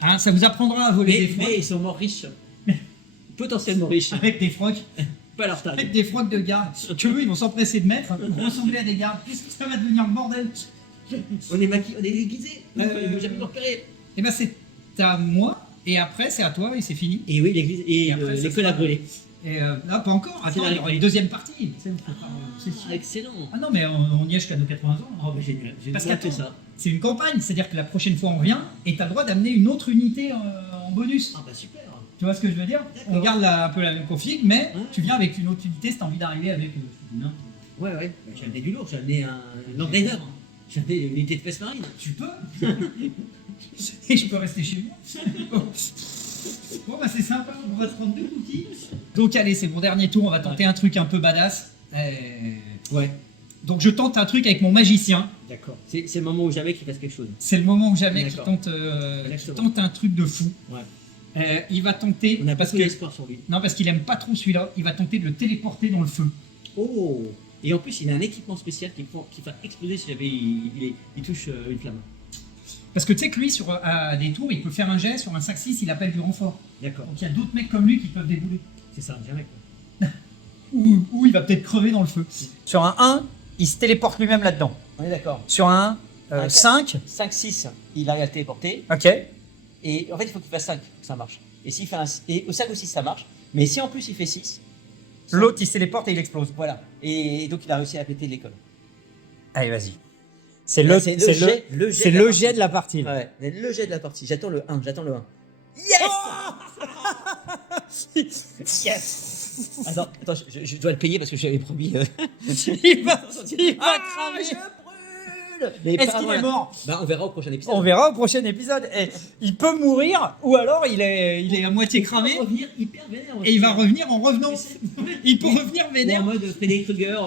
hein, ça vous apprendra à voler des Mais frocs ils sont morts riches. Potentiellement riches. avec des frocs, Pas leur taille. avec des frocs de garde. Tu veux, ils vont s'empresser de mettre, pour ressembler à des gardes. Ça va devenir le bordel. On est maquillés, on est déguisés. Ils Euh, vont jamais nous repérer. Et bah c'est à moi, et après c'est à toi, et c'est fini. Et oui, l'église et, Et après, ça l'école sera- à brûler. Et là, pas encore. C'est Attends, la- il y aura une deuxième partie. Tu sais, on fera- c'est sûr. Ah, excellent. Ah non, mais on y est jusqu'à nos 80 ans. Oh, bah génial. J'ai Parce noté qu'attends, ça. c'est une campagne, c'est-à-dire que la prochaine fois on revient, et t'as le droit d'amener une autre unité en bonus. Ah, bah super. Tu vois ce que je veux dire? D'accord. On garde un peu la même config, mais Ouais. tu viens avec une autre unité si t'as envie d'arriver avec une nain. Ouais, ouais. Bah, j'ai amené du lourd, j'ai amené un Land Raider. J'ai amené une unité de peste marine. Tu peux. Et je peux rester chez moi. Bon bah c'est sympa, on va se prendre 2 cookies. Donc allez, c'est mon dernier tour, on va tenter un truc un peu badass. Ouais. Donc je tente un truc avec mon magicien. D'accord. C'est le moment où jamais qu'il fasse quelque chose. C'est le moment où jamais qui D'accord. tente un truc de fou. Ouais. Il va tenter, On a pas parce trop que d'espoir sur lui. non parce qu'il aime pas trop celui-là, il va tenter de le téléporter dans le feu. Oh. Et en plus, il a un équipement spécial qui va exploser si jamais il touche une flamme. Parce que tu sais que lui, à des tours, il peut faire un jet, sur un 5-6, il appelle du renfort. D'accord. Donc il y a d'autres mecs comme lui qui peuvent débouler. C'est ça, jamais quoi. Ou il va peut-être crever dans le feu. Sur un 1, il se téléporte lui-même là-dedans. On est d'accord. Sur un Un 5, 5-6, il arrive à le téléporter. ok. Et en fait, il faut qu'il fasse 5 pour que ça marche. Et s'il fait et au 5 ou 6, ça marche. Mais si en plus il fait 6, L'autre, il se téléporte et il explose. voilà. Et donc il a réussi à péter l'école. Allez, vas-y. C'est Là, c'est le jet de la partie. Ouais, mais le jet de la partie. J'attends le 1, j'attends le 1. Yes. Attends, je dois le payer parce que je l'avais promis. Il va cramer. Je brûle. Mais Est-ce pas qu'il voilà. est mort? Bah, on verra au prochain épisode. On verra au prochain épisode. Et il peut mourir, ou alors il est à moitié cramé, Il va revenir hyper vénère. et il va revenir en revenant. Mais c'est- Il peut revenir Ou en vénère. mode Freddy Krueger.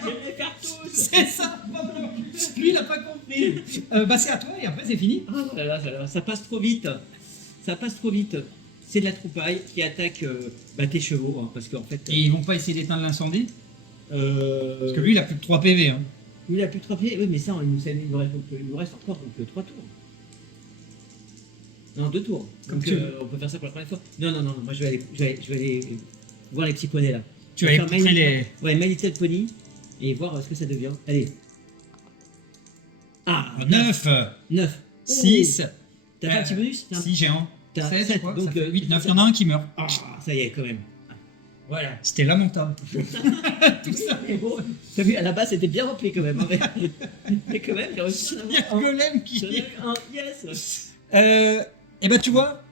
Je vais les faire tous. C'est ça. Lui, il a pas compris. Bah c'est à toi, et après c'est fini. Ah là là, ça passe trop vite. Ça passe trop vite. C'est de la troupaille qui attaque tes chevaux. Hein, parce qu'en fait. Et ils vont pas essayer d'éteindre l'incendie? Parce que lui, lui, il a plus que 3 PV. Hein. il a plus de 3 pieds. Oui, mais ça, il nous reste encore 3 tours. Non, 2 tours. Comme Donc, tu veux. on peut faire ça pour la première fois. Non, moi je vais aller voir les petits poneys là. Tu vas Je vais écouter faire les. Ouais, My Little Pony et voir ce que ça devient. Allez. Ah, 9, 9. 6. T'as pas un petit bonus? Si, j'ai un. T'as 16, sept, quoi, donc, ça fait 8, 9, il y 8, en a un qui meurt. Ah, ça y est, quand même. Voilà. C'était lamentable. Tout ça. Mais bon, t'as vu, à la base, c'était bien rempli quand même. Hein, mais quand même, il y a réussi à en Il y a avoir le golem qui. J'en ai un. Yes. Et bah tu vois,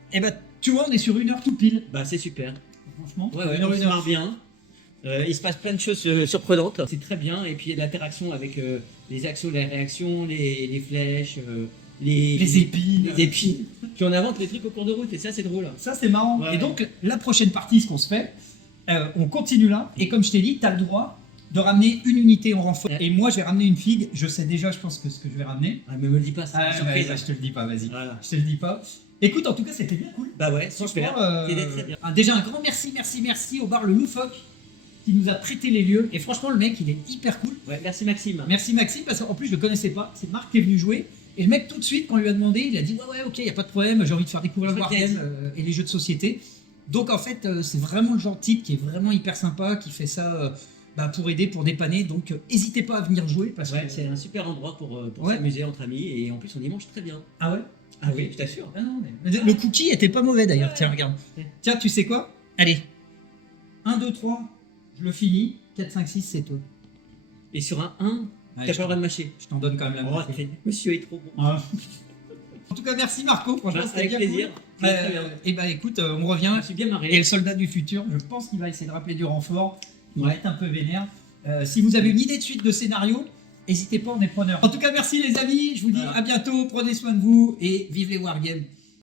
on est sur 1 heure tout pile. Bah, c'est super. Franchement, Ouais, ouais, 1 heure, on 1 se heure. marre bien. Il se passe plein de choses surprenantes. C'est très bien. Et puis, il y a de l'interaction avec les actions, les réactions, les flèches, Les épines. Les épines. Puis, on invente les trucs au cours de route. Et ça, c'est drôle. Ça c'est marrant. Ouais. Et donc la prochaine partie, ce qu'on se fait, on continue là. Et comme je t'ai dit, tu as le droit de ramener une unité en renfort. Ouais. Et moi, je vais ramener une figue. Je sais déjà, je pense que ce que je vais ramener. Ah, mais me le dis pas, c'est une surprise. je te le dis pas, vas-y. Voilà. Je te le dis pas. Écoute, en tout cas, c'était bien cool. Bah, ouais, super. Franchement, C'était très bien. déjà un grand merci au bar Le Loufoque qui nous a prêté les lieux. Et franchement, le mec, il est hyper cool. Ouais, merci Maxime. Merci Maxime, parce qu'en plus, je le connaissais pas. C'est Marc qui est venu jouer. Et le mec, tout de suite, quand on lui a demandé, il a dit ouais, ok, y a pas de problème, j'ai envie de faire découvrir le Je crois qu'il a Wargame et les jeux de société. Donc en fait, c'est vraiment le genre de type qui est vraiment hyper sympa, qui fait ça pour aider, pour dépanner. Donc n'hésitez pas à venir jouer parce Ouais, que c'est un super endroit pour Ouais. s'amuser entre amis. Et en plus, on y mange très bien. Ah ouais. Ah oui, je t'assure. Ah non, mais le cookie était pas mauvais d'ailleurs. Ouais. Tiens, regarde. Ouais. Tiens, tu sais quoi? Allez. 1, 2, 3, je le finis. 4, 5, 6, c'est toi. Et sur un 1, Ouais, t'as je pas le droit de mâcher. Je t'en donne quand même la Oh, moitié. monsieur est trop bon. Ah. En tout cas, merci Marco. Franchement, Bah, c'était avec bien plaisir. cool. C'était très bien. Et bah écoute, on revient. Je me suis bien Et marré. le soldat du futur, je pense qu'il va essayer de rappeler du renfort. Il va être un peu vénère. Si vous avez une idée de suite de scénario, n'hésitez pas, on est preneur. En tout cas, merci les amis. Je vous dis Voilà. à bientôt. Prenez soin de vous et vive les wargames.